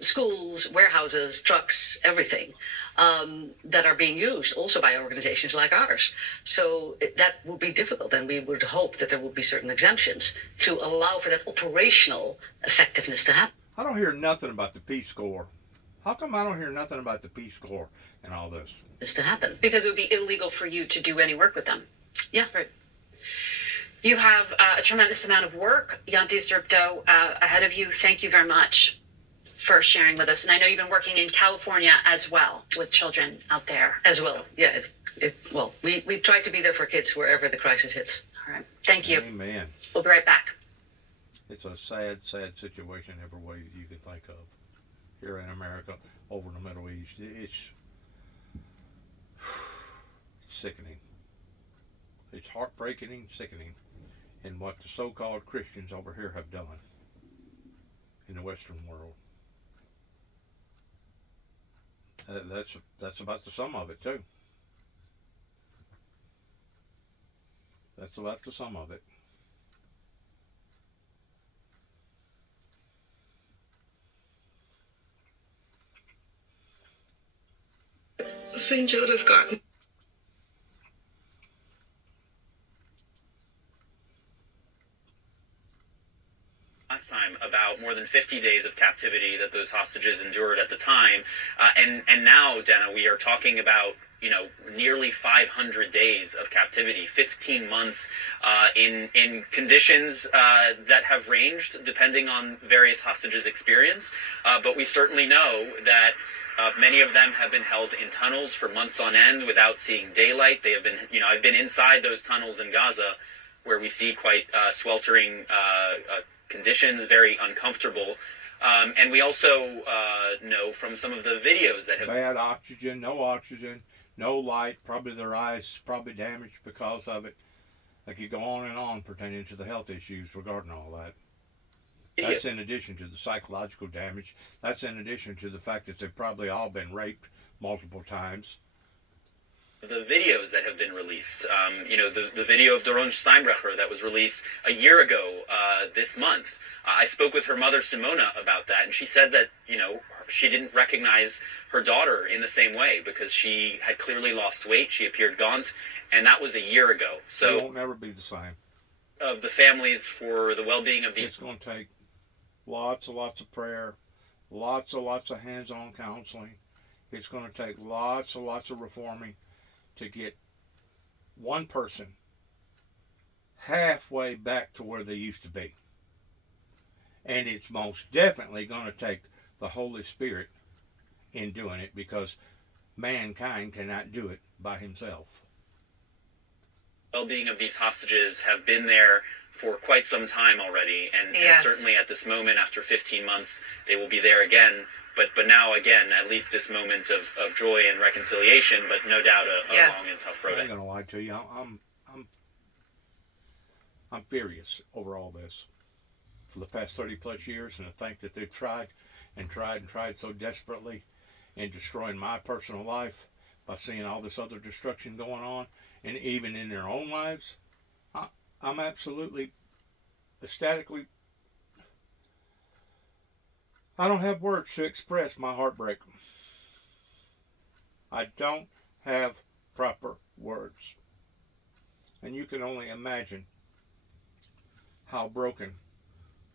Schools, warehouses, trucks, everything that are being used also by organizations like ours. So that would be difficult, and we would hope that there would be certain exemptions to allow for that operational effectiveness to happen. I don't hear nothing about the Peace Corps. How come I don't hear nothing about the Peace Corps and all this? This to happen. Because it would be illegal for you to do any work with them. Yeah. Right. You have a tremendous amount of work, Yanti Sripto, ahead of you. Thank you very much for sharing with us. And I know you've been working in California as well with children out there. As well, yeah. We try to be there for kids wherever the crisis hits. All right. Thank you. Amen. We'll be right back. It's a sad, sad situation every way that you could think of here in America, over in the Middle East. It's sickening. It's heartbreaking and sickening in what the so-called Christians over here have done in the Western world. That's about the sum of it, too. That's about the sum of it. St. Judas got last time about more than 50 days of captivity that those hostages endured at the time. And now, Dana, we are talking about, nearly 500 days of captivity, 15 months in conditions that have ranged depending on various hostages' experience. But we certainly know that many of them have been held in tunnels for months on end without seeing daylight. They have been, I've been inside those tunnels in Gaza where we see quite sweltering conditions, very uncomfortable. And we also know from some of the videos that have... Bad oxygen, no light, probably their eyes probably damaged because of it. I could go on and on pertaining to the health issues regarding all that. That's in addition to the psychological damage. That's in addition to the fact that they've probably all been raped multiple times. The videos that have been released, the video of Doron Steinbrecher that was released a year ago this month. I spoke with her mother, Simona, about that, and she said that, she didn't recognize her daughter in the same way because she had clearly lost weight. She appeared gaunt, and that was a year ago. So it won't never be the same. Of the families for the well-being of these... It's going to take lots and lots of prayer, lots of hands-on counseling. It's going to take lots and lots of reforming to get one person halfway back to where they used to be. And it's most definitely going to take the Holy Spirit in doing it because mankind cannot do it by himself. Well-being of these hostages have been there for quite some time already, and certainly at this moment, after 15 months, they will be there again. But now, again, at least this moment of joy and reconciliation, but no doubt a long and tough road. I ain't gonna lie to you. I'm furious over all this for the past 30 plus years, and to think that they've tried so desperately in destroying my personal life by seeing all this other destruction going on, and even in their own lives. I'm absolutely ecstatically. I don't have words to express my heartbreak. I don't have proper words. And you can only imagine how broken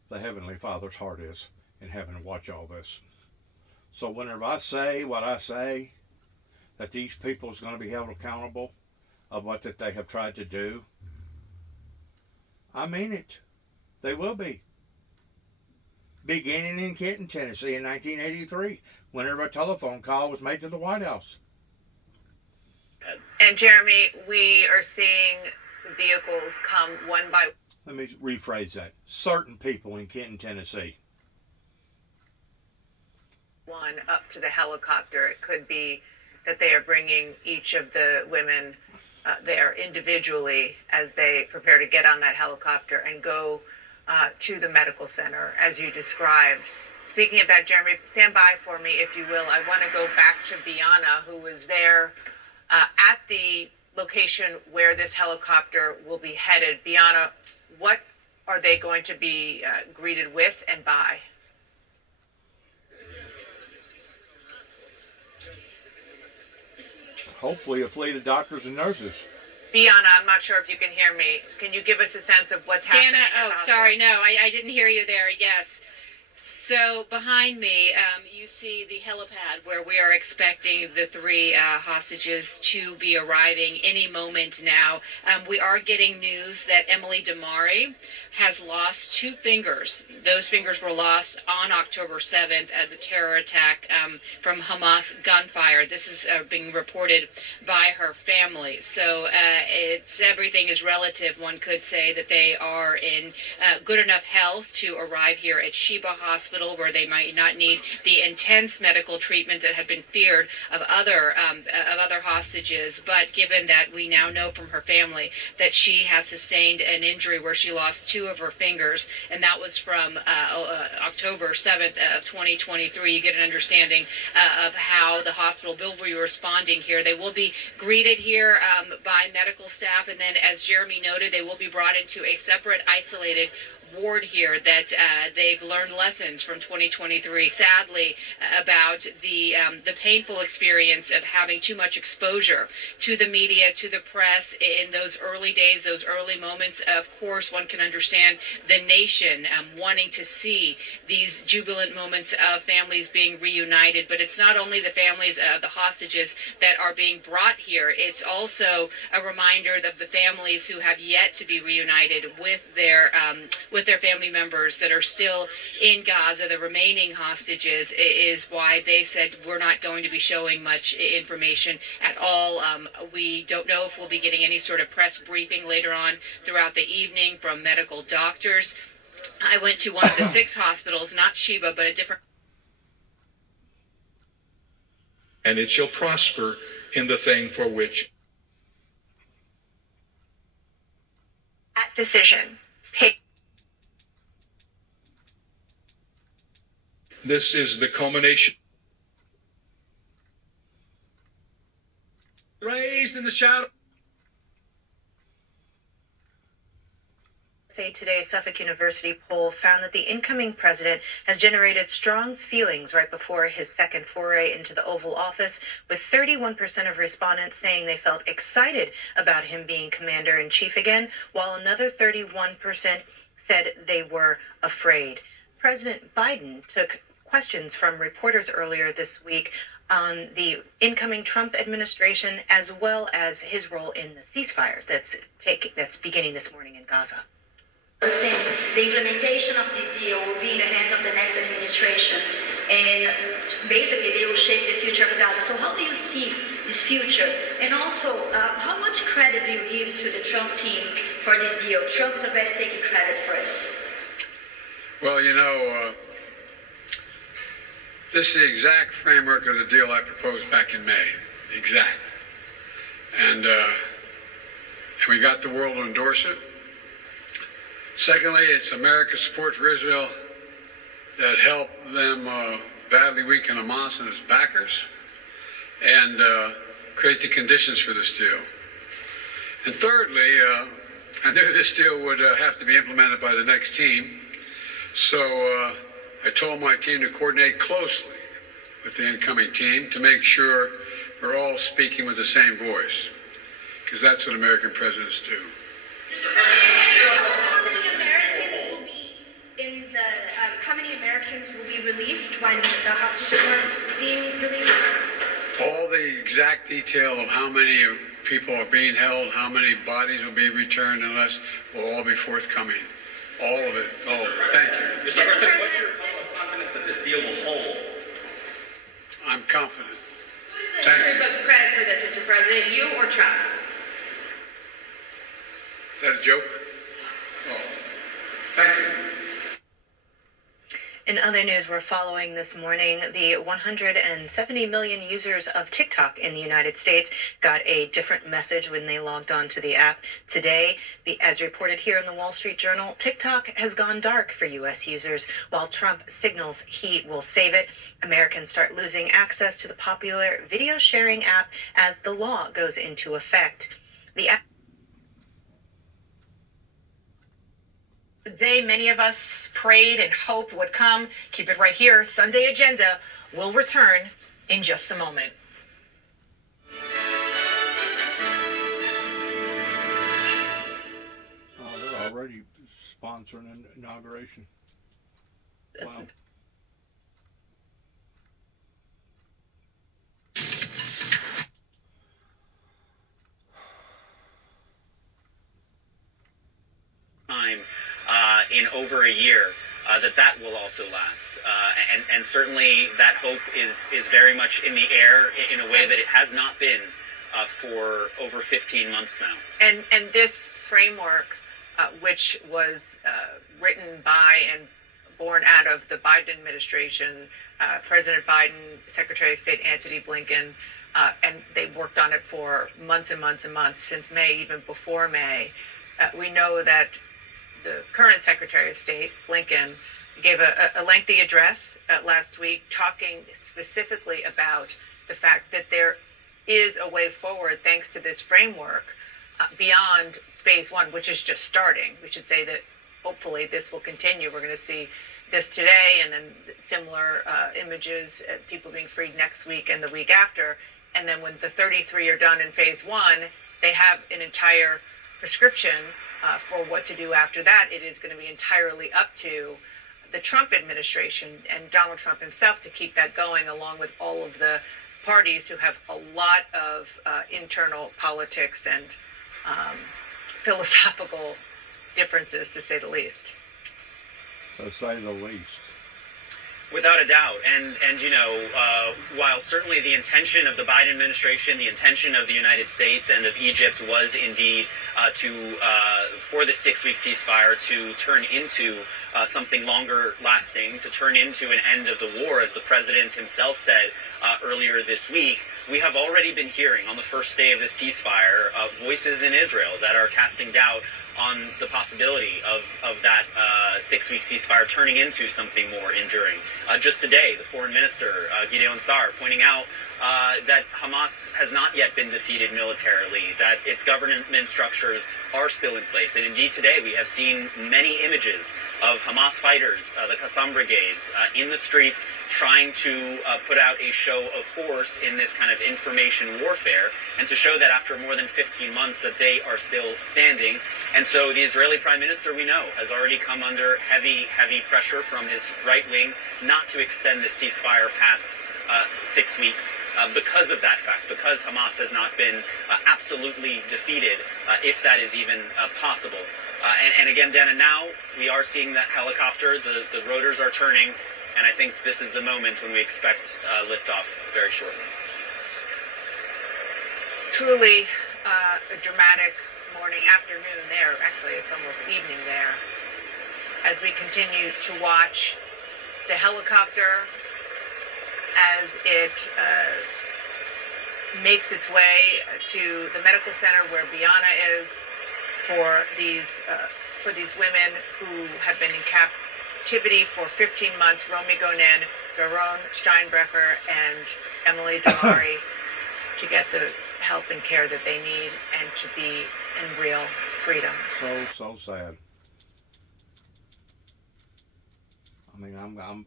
the Heavenly Father's heart is in having to watch all this. So whenever I say what I say, that these people is going to be held accountable of what that they have tried to do, I mean it. They will be. Beginning in Kenton, Tennessee in 1983, whenever a telephone call was made to the White House. And Jeremy, we are seeing vehicles come one by one. Let me rephrase that. Certain people in Kenton, Tennessee. One up to the helicopter. It could be that they are bringing each of the women there individually as they prepare to get on that helicopter and go to the medical center, as you described. Speaking of that, Jeremy, stand by for me, if you will. I want to go back to Bianna, who was there at the location where this helicopter will be headed. Bianna, what are they going to be greeted with and by? Hopefully a fleet of doctors and nurses. Bianna, I'm not sure if you can hear me. Can you give us a sense of what's happening? Dana, sorry, no, I didn't hear you there, yes. So behind me, you see the helipad where we are expecting the three hostages to be arriving any moment now. We are getting news that Emily Damari has lost 2 fingers. Those fingers were lost on October 7th at the terror attack from Hamas gunfire. This is being reported by her family. So everything is relative. One could say that they are in good enough health to arrive here at Sheba Hospital, where they might not need the intense medical treatment that had been feared of other hostages. But given that we now know from her family that she has sustained an injury where she lost 2 of her fingers, and that was from October 7th of 2023, you get an understanding of how the hospital will be responding here. They will be greeted here by medical staff, and then, as Jeremy noted, they will be brought into a separate isolated ward here that they've learned lessons from 2023, sadly, about the painful experience of having too much exposure to the media, to the press in those early days, those early moments. Of course, one can understand the nation wanting to see these jubilant moments of families being reunited, but it's not only the families of the hostages that are being brought here, it's also a reminder of the families who have yet to be reunited with their family members that are still in Gaza. The remaining hostages is why they said we're not going to be showing much information at all. We don't know if we'll be getting any sort of press briefing later on throughout the evening from medical doctors. I went to one of the 6 hospitals, not Sheba, but a different. And it shall prosper in the thing for which. That decision. This is the culmination. Raised in the shadow. Today's Suffolk University poll found that the incoming president has generated strong feelings right before his second foray into the Oval Office, with 31% of respondents saying they felt excited about him being commander-in-chief again, while another 31% said they were afraid. President Biden took questions from reporters earlier this week on the incoming Trump administration, as well as his role in the ceasefire that's beginning this morning in Gaza. The implementation of this deal will be in the hands of the next administration, and basically they will shape the future of Gaza. So how do you see this future? And also, how much credit do you give to the Trump team for this deal? Trump is already taking credit for it. Well, this is the exact framework of the deal I proposed back in May. Exact. And we got the world to endorse it. Secondly, it's America's support for Israel that helped them badly weaken Hamas and its backers and create the conditions for this deal. And thirdly, I knew this deal would have to be implemented by the next team, so I told my team to coordinate closely with the incoming team to make sure we're all speaking with the same voice, because that's what American presidents do. How many Americans will be released when the hostages are being released? All the exact detail of how many people are being held, how many bodies will be returned and less, will all be forthcoming. All of it. All of it. Thank you. Mr. President, what's your confidence that this deal will hold? I'm confident. Who's the history books credit for this, Mr. President? You or Trump? Is that a joke? Oh. Thank you. In other news we're following this morning, the 170 million users of TikTok in the United States got a different message when they logged on to the app today. As reported here in the Wall Street Journal, TikTok has gone dark for U.S. users, while Trump signals he will save it. Americans start losing access to the popular video sharing app as the law goes into effect. The app The day many of us prayed and hoped would come. Keep it right here. Sunday Agenda will return in just a moment. They're already sponsoring an inauguration. Wow. Time in over a year that will also last, and certainly that hope is very much in the air in a way that it has not been for over 15 months now. And this framework, which was written by and born out of the Biden administration, President Biden, Secretary of State Antony Blinken, and they worked on it for months and months and months, since May, even before May. We know that the current Secretary of State, Blinken, gave a lengthy address last week talking specifically about the fact that there is a way forward thanks to this framework beyond phase one, which is just starting. We should say that hopefully this will continue. We're going to see this today, and then similar images, people being freed next week and the week after. And then when the 33 are done in phase one, they have an entire prescription for what to do after that. It is going to be entirely up to the Trump administration and Donald Trump himself to keep that going, along with all of the parties who have a lot of internal politics and philosophical differences, to say the least. To say the least. Without a doubt, and while certainly the intention of the Biden administration, the intention of the United States and of Egypt was indeed for the 6-week ceasefire to turn into something longer lasting, to turn into an end of the war, as the president himself said earlier this week, we have already been hearing on the first day of the ceasefire voices in Israel that are casting doubt on the possibility of that 6-week ceasefire turning into something more enduring. Just today, the foreign minister, Gideon Sa'ar, pointing out that Hamas has not yet been defeated militarily, that its government structures are still in place. And indeed today we have seen many images of Hamas fighters, the Qassam brigades, in the streets trying to put out a show of force in this kind of information warfare, and to show that after more than 15 months that they are still standing. And so the Israeli Prime Minister, we know, has already come under heavy pressure from his right wing not to extend the ceasefire past 6 weeks because of that fact, because Hamas has not been absolutely defeated, if that is even possible. And again, Dana, now we are seeing that helicopter, the rotors are turning, and I think this is the moment when we expect liftoff very shortly. Truly a dramatic afternoon there. Actually, it's almost evening there. As we continue to watch the helicopter as it makes its way to the medical center where Biana is for these women who have been in captivity for 15 months, Romy Gonen, Doron Steinbrecher, and Emily Damari, to get the help and care that they need and to be in real freedom. So sad. I mean,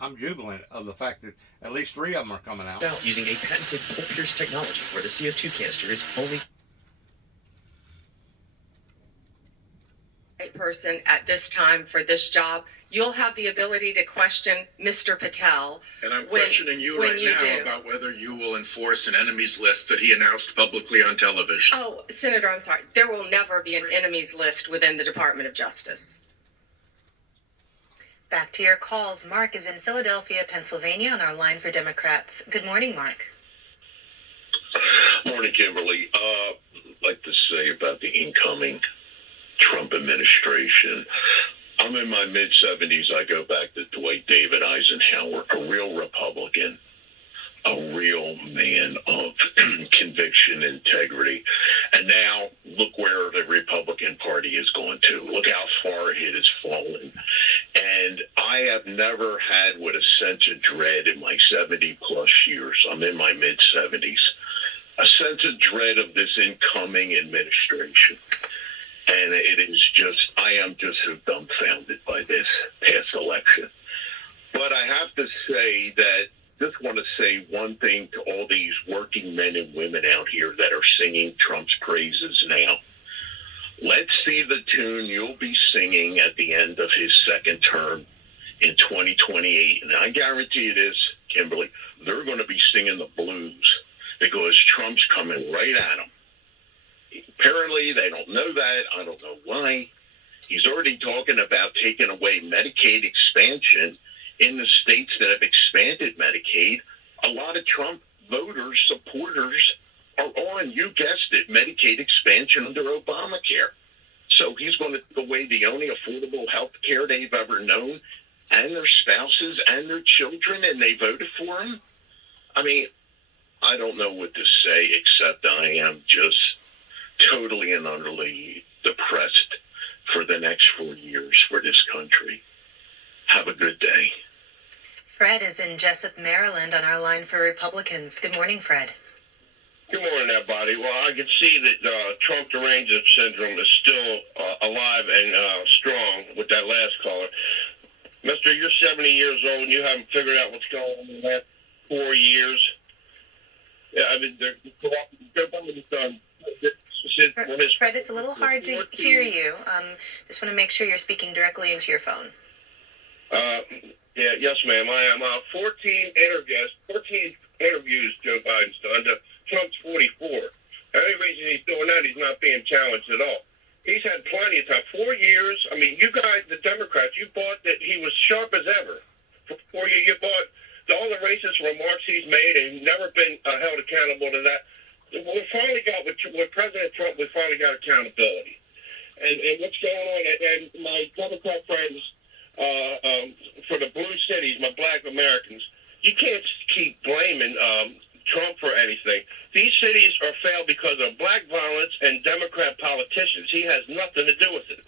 I'm jubilant of the fact that at least 3 of them are coming out. Using a patented pole-pierce technology where the CO2 canister is only right person at this time for this job. You'll have the ability to question Mr. Patel. And I'm questioning you right now about whether you will enforce an enemies list that he announced publicly on television. Oh, Senator, I'm sorry. There will never be an enemies list within the Department of Justice. Back to your calls. Mark is in Philadelphia, Pennsylvania, on our line for Democrats. Good morning, Mark. Morning, Kimberly. I'd like to say about the incoming Trump administration. I'm in my mid-70s. I go back to Dwight David Eisenhower, a real Republican, a real man of conviction, integrity. And now look where the Republican Party is going to. Look how far it has fallen. And I have never had with a sense of dread in my 70-plus years. I'm in my mid-70s. A sense of dread of this incoming administration. And it is just, I am just so dumbfounded by this past election. But I have to say that, just want to say one thing to all these working men and women out here that are singing Trump's praises now. Let's see the tune you'll be singing at the end of his second term in 2028. And I guarantee you this, Kimberly, they're going to be singing the blues because Trump's coming right at them. Apparently, they don't know that. I don't know why. He's already talking about taking away Medicaid expansion in the states that have expanded Medicaid. A lot of Trump voters, supporters, are on, you guessed it, Medicaid expansion under Obamacare. So he's going to take away the only affordable health care they've ever known, and their spouses and their children, and they voted for him? I mean, I don't know what to say, except I am just totally and utterly depressed for the next 4 years for this country. Have a good day. Fred is in Jessup, Maryland, on our line for Republicans. Good morning, Fred. Good morning, everybody. Well, I can see that Trump derangement syndrome is still alive and strong with that last caller. Mister, you're 70 years old and you haven't figured out what's going on in the last 4 years. Yeah, I mean, they're Fred, it's a little hard to hear you. Just want to make sure you're speaking directly into your phone. Yes, ma'am. I am. 14 interviews Joe Biden's done. Trump's 44. The only reason he's doing that, he's not being challenged at all. He's had plenty of time. 4 years. I mean, you guys, the Democrats, you bought that he was sharp as ever. For 4 years, you bought all the racist remarks he's made and never been held accountable to that. We finally got, with President Trump, we finally got accountability. And what's going on? And my Democrat friends for the blue cities, my black Americans, you can't keep blaming Trump for anything. These cities are failed because of black violence and Democrat politicians. He has nothing to do with it.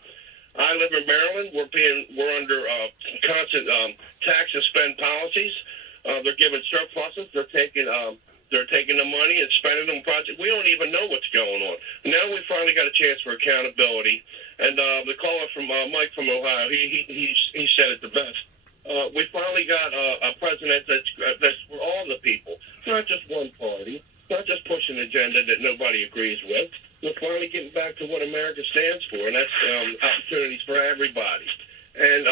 I live in Maryland. We're under constant tax and spend policies. They're giving surpluses. They're taking the money and spending them on projects. We don't even know what's going on. Now we finally got a chance for accountability. And the caller from Mike from Ohio, he said it the best. We finally got a president that's for all the people. It's not just one party. It's not just pushing an agenda that nobody agrees with. We're finally getting back to what America stands for, and that's opportunities for everybody. And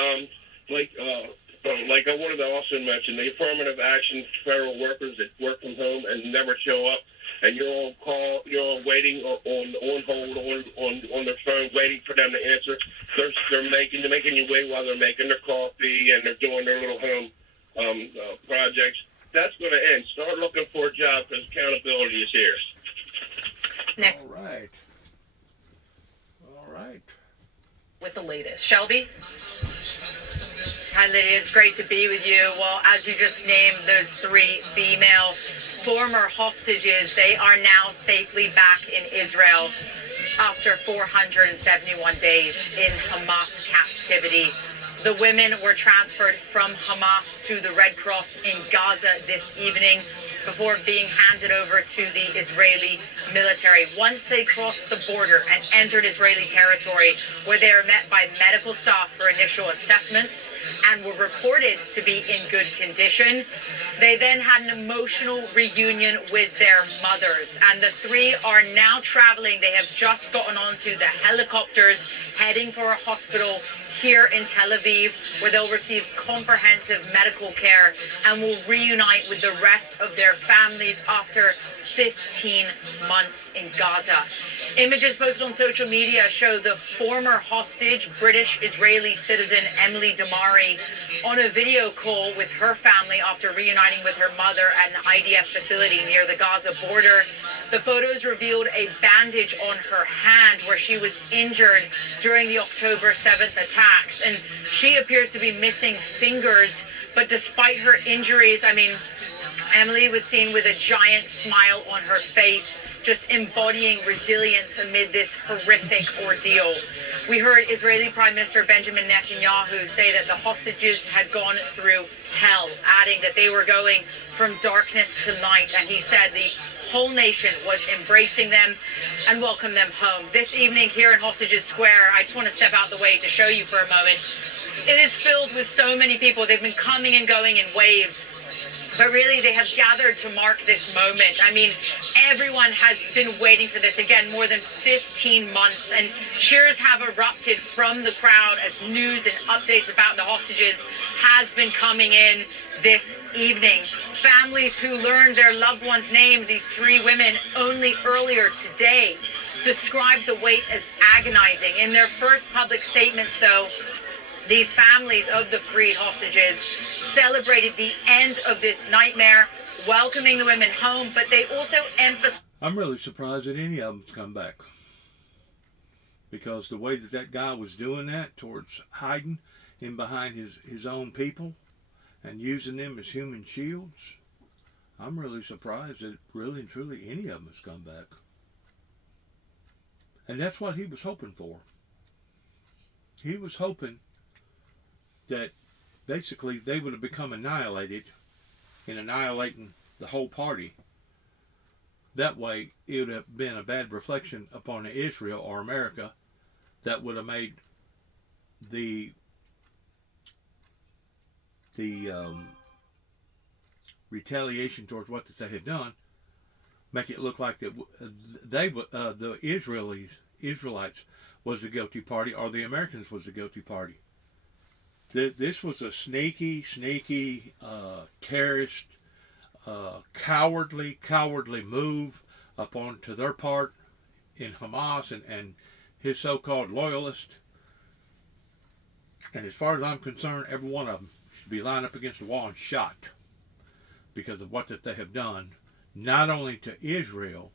like I wanted to also mention, the affirmative action federal workers that work from home and never show up, and you're on call, you're on waiting on hold on their phone, waiting for them to answer. They're making you wait while they're making their coffee and they're doing their little home projects. That's going to end. Start looking for a job because accountability is here. Next. All right. With the latest, Shelby. Hi, Lydia. It's great to be with you. Well, as you just named those 3 female former hostages, they are now safely back in Israel after 471 days in Hamas captivity. The women were transferred from Hamas to the Red Cross in Gaza this evening before being handed over to the Israeli military. Once they crossed the border and entered Israeli territory, where they were met by medical staff for initial assessments and were reported to be in good condition, they then had an emotional reunion with their mothers. And the 3 are now traveling. They have just gotten onto the helicopters heading for a hospital here in Tel Aviv, where they'll receive comprehensive medical care and will reunite with the rest of their families after 15 months in Gaza. Images posted on social media show the former hostage, British-Israeli citizen Emily Damari, on a video call with her family after reuniting with her mother at an IDF facility near the Gaza border. The photos revealed a bandage on her hand where she was injured during the October 7th attacks. And she appears to be missing fingers, but despite her injuries, Emily was seen with a giant smile on her face, just embodying resilience amid this horrific ordeal. We heard Israeli Prime Minister Benjamin Netanyahu say that the hostages had gone through hell, adding that they were going from darkness to light. And he said the whole nation was embracing them and welcome them home. This evening here in Hostages Square, I just want to step out the way to show you for a moment. It is filled with so many people. They've been coming and going in waves. But really, they have gathered to mark this moment. Everyone has been waiting for this. Again, more than 15 months. And cheers have erupted from the crowd as news and updates about the hostages has been coming in this evening. Families who learned their loved one's name, these 3 women, only earlier today, described the wait as agonizing. In their first public statements, though, these families of the freed hostages celebrated the end of this nightmare, welcoming the women home, but they also emphasized... I'm really surprised that any of them's come back. Because the way that guy was doing that towards hiding in behind his own people and using them as human shields, I'm really surprised that really and truly any of them has come back. And that's what he was hoping for. He was hoping that basically they would have become annihilated in annihilating the whole party That way, it would have been a bad reflection upon Israel or America that would have made the retaliation towards what they had done make it look like that the Israelites was the guilty party, or the Americans was the guilty party. This was a sneaky, terrorist, cowardly move upon to their part in Hamas and his so-called loyalists. And as far as I'm concerned, every one of them should be lined up against the wall and shot because of what that they have done, not only to Israel,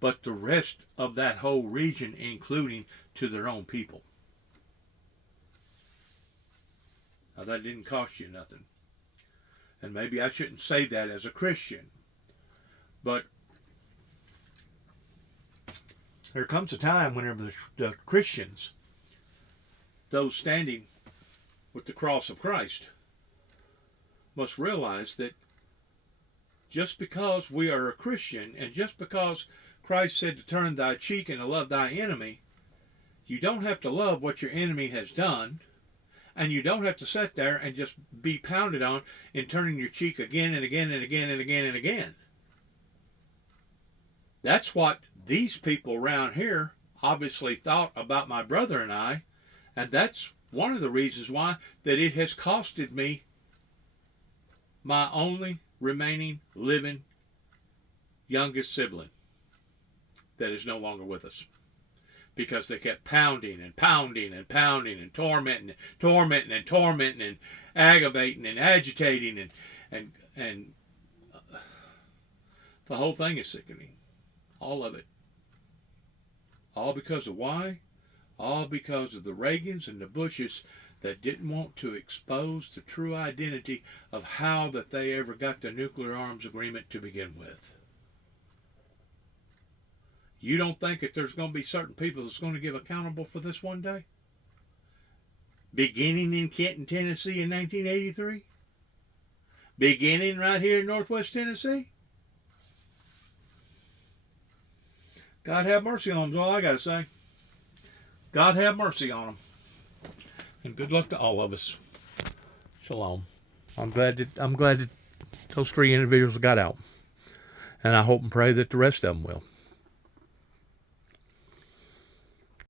but the rest of that whole region, including to their own people. Now, that didn't cost you nothing. And maybe I shouldn't say that as a Christian, but there comes a time whenever the Christians, those standing with the cross of Christ, must realize that just because we are a Christian and just because Christ said to turn thy cheek and to love thy enemy, you don't have to love what your enemy has done, and you don't have to sit there and just be pounded on in turning your cheek again and again and again and again and again. That's what these people around here obviously thought about my brother and I, and that's one of the reasons why that it has costed me my only remaining living youngest sibling that is no longer with us, because they kept pounding and pounding and pounding and tormenting and aggravating and agitating and the whole thing is sickening. All of it. All because of why? All because of the Reagans and the Bushes that didn't want to expose the true identity of how that they ever got the nuclear arms agreement to begin with. You don't think that there's going to be certain people that's going to give accountable for this one day? Beginning in Kenton, Tennessee in 1983? Beginning right here in Northwest Tennessee? God have mercy on them, is all I got to say. God have mercy on them. And good luck to all of us. Shalom. I'm glad that those 3 individuals got out. And I hope and pray that the rest of them will.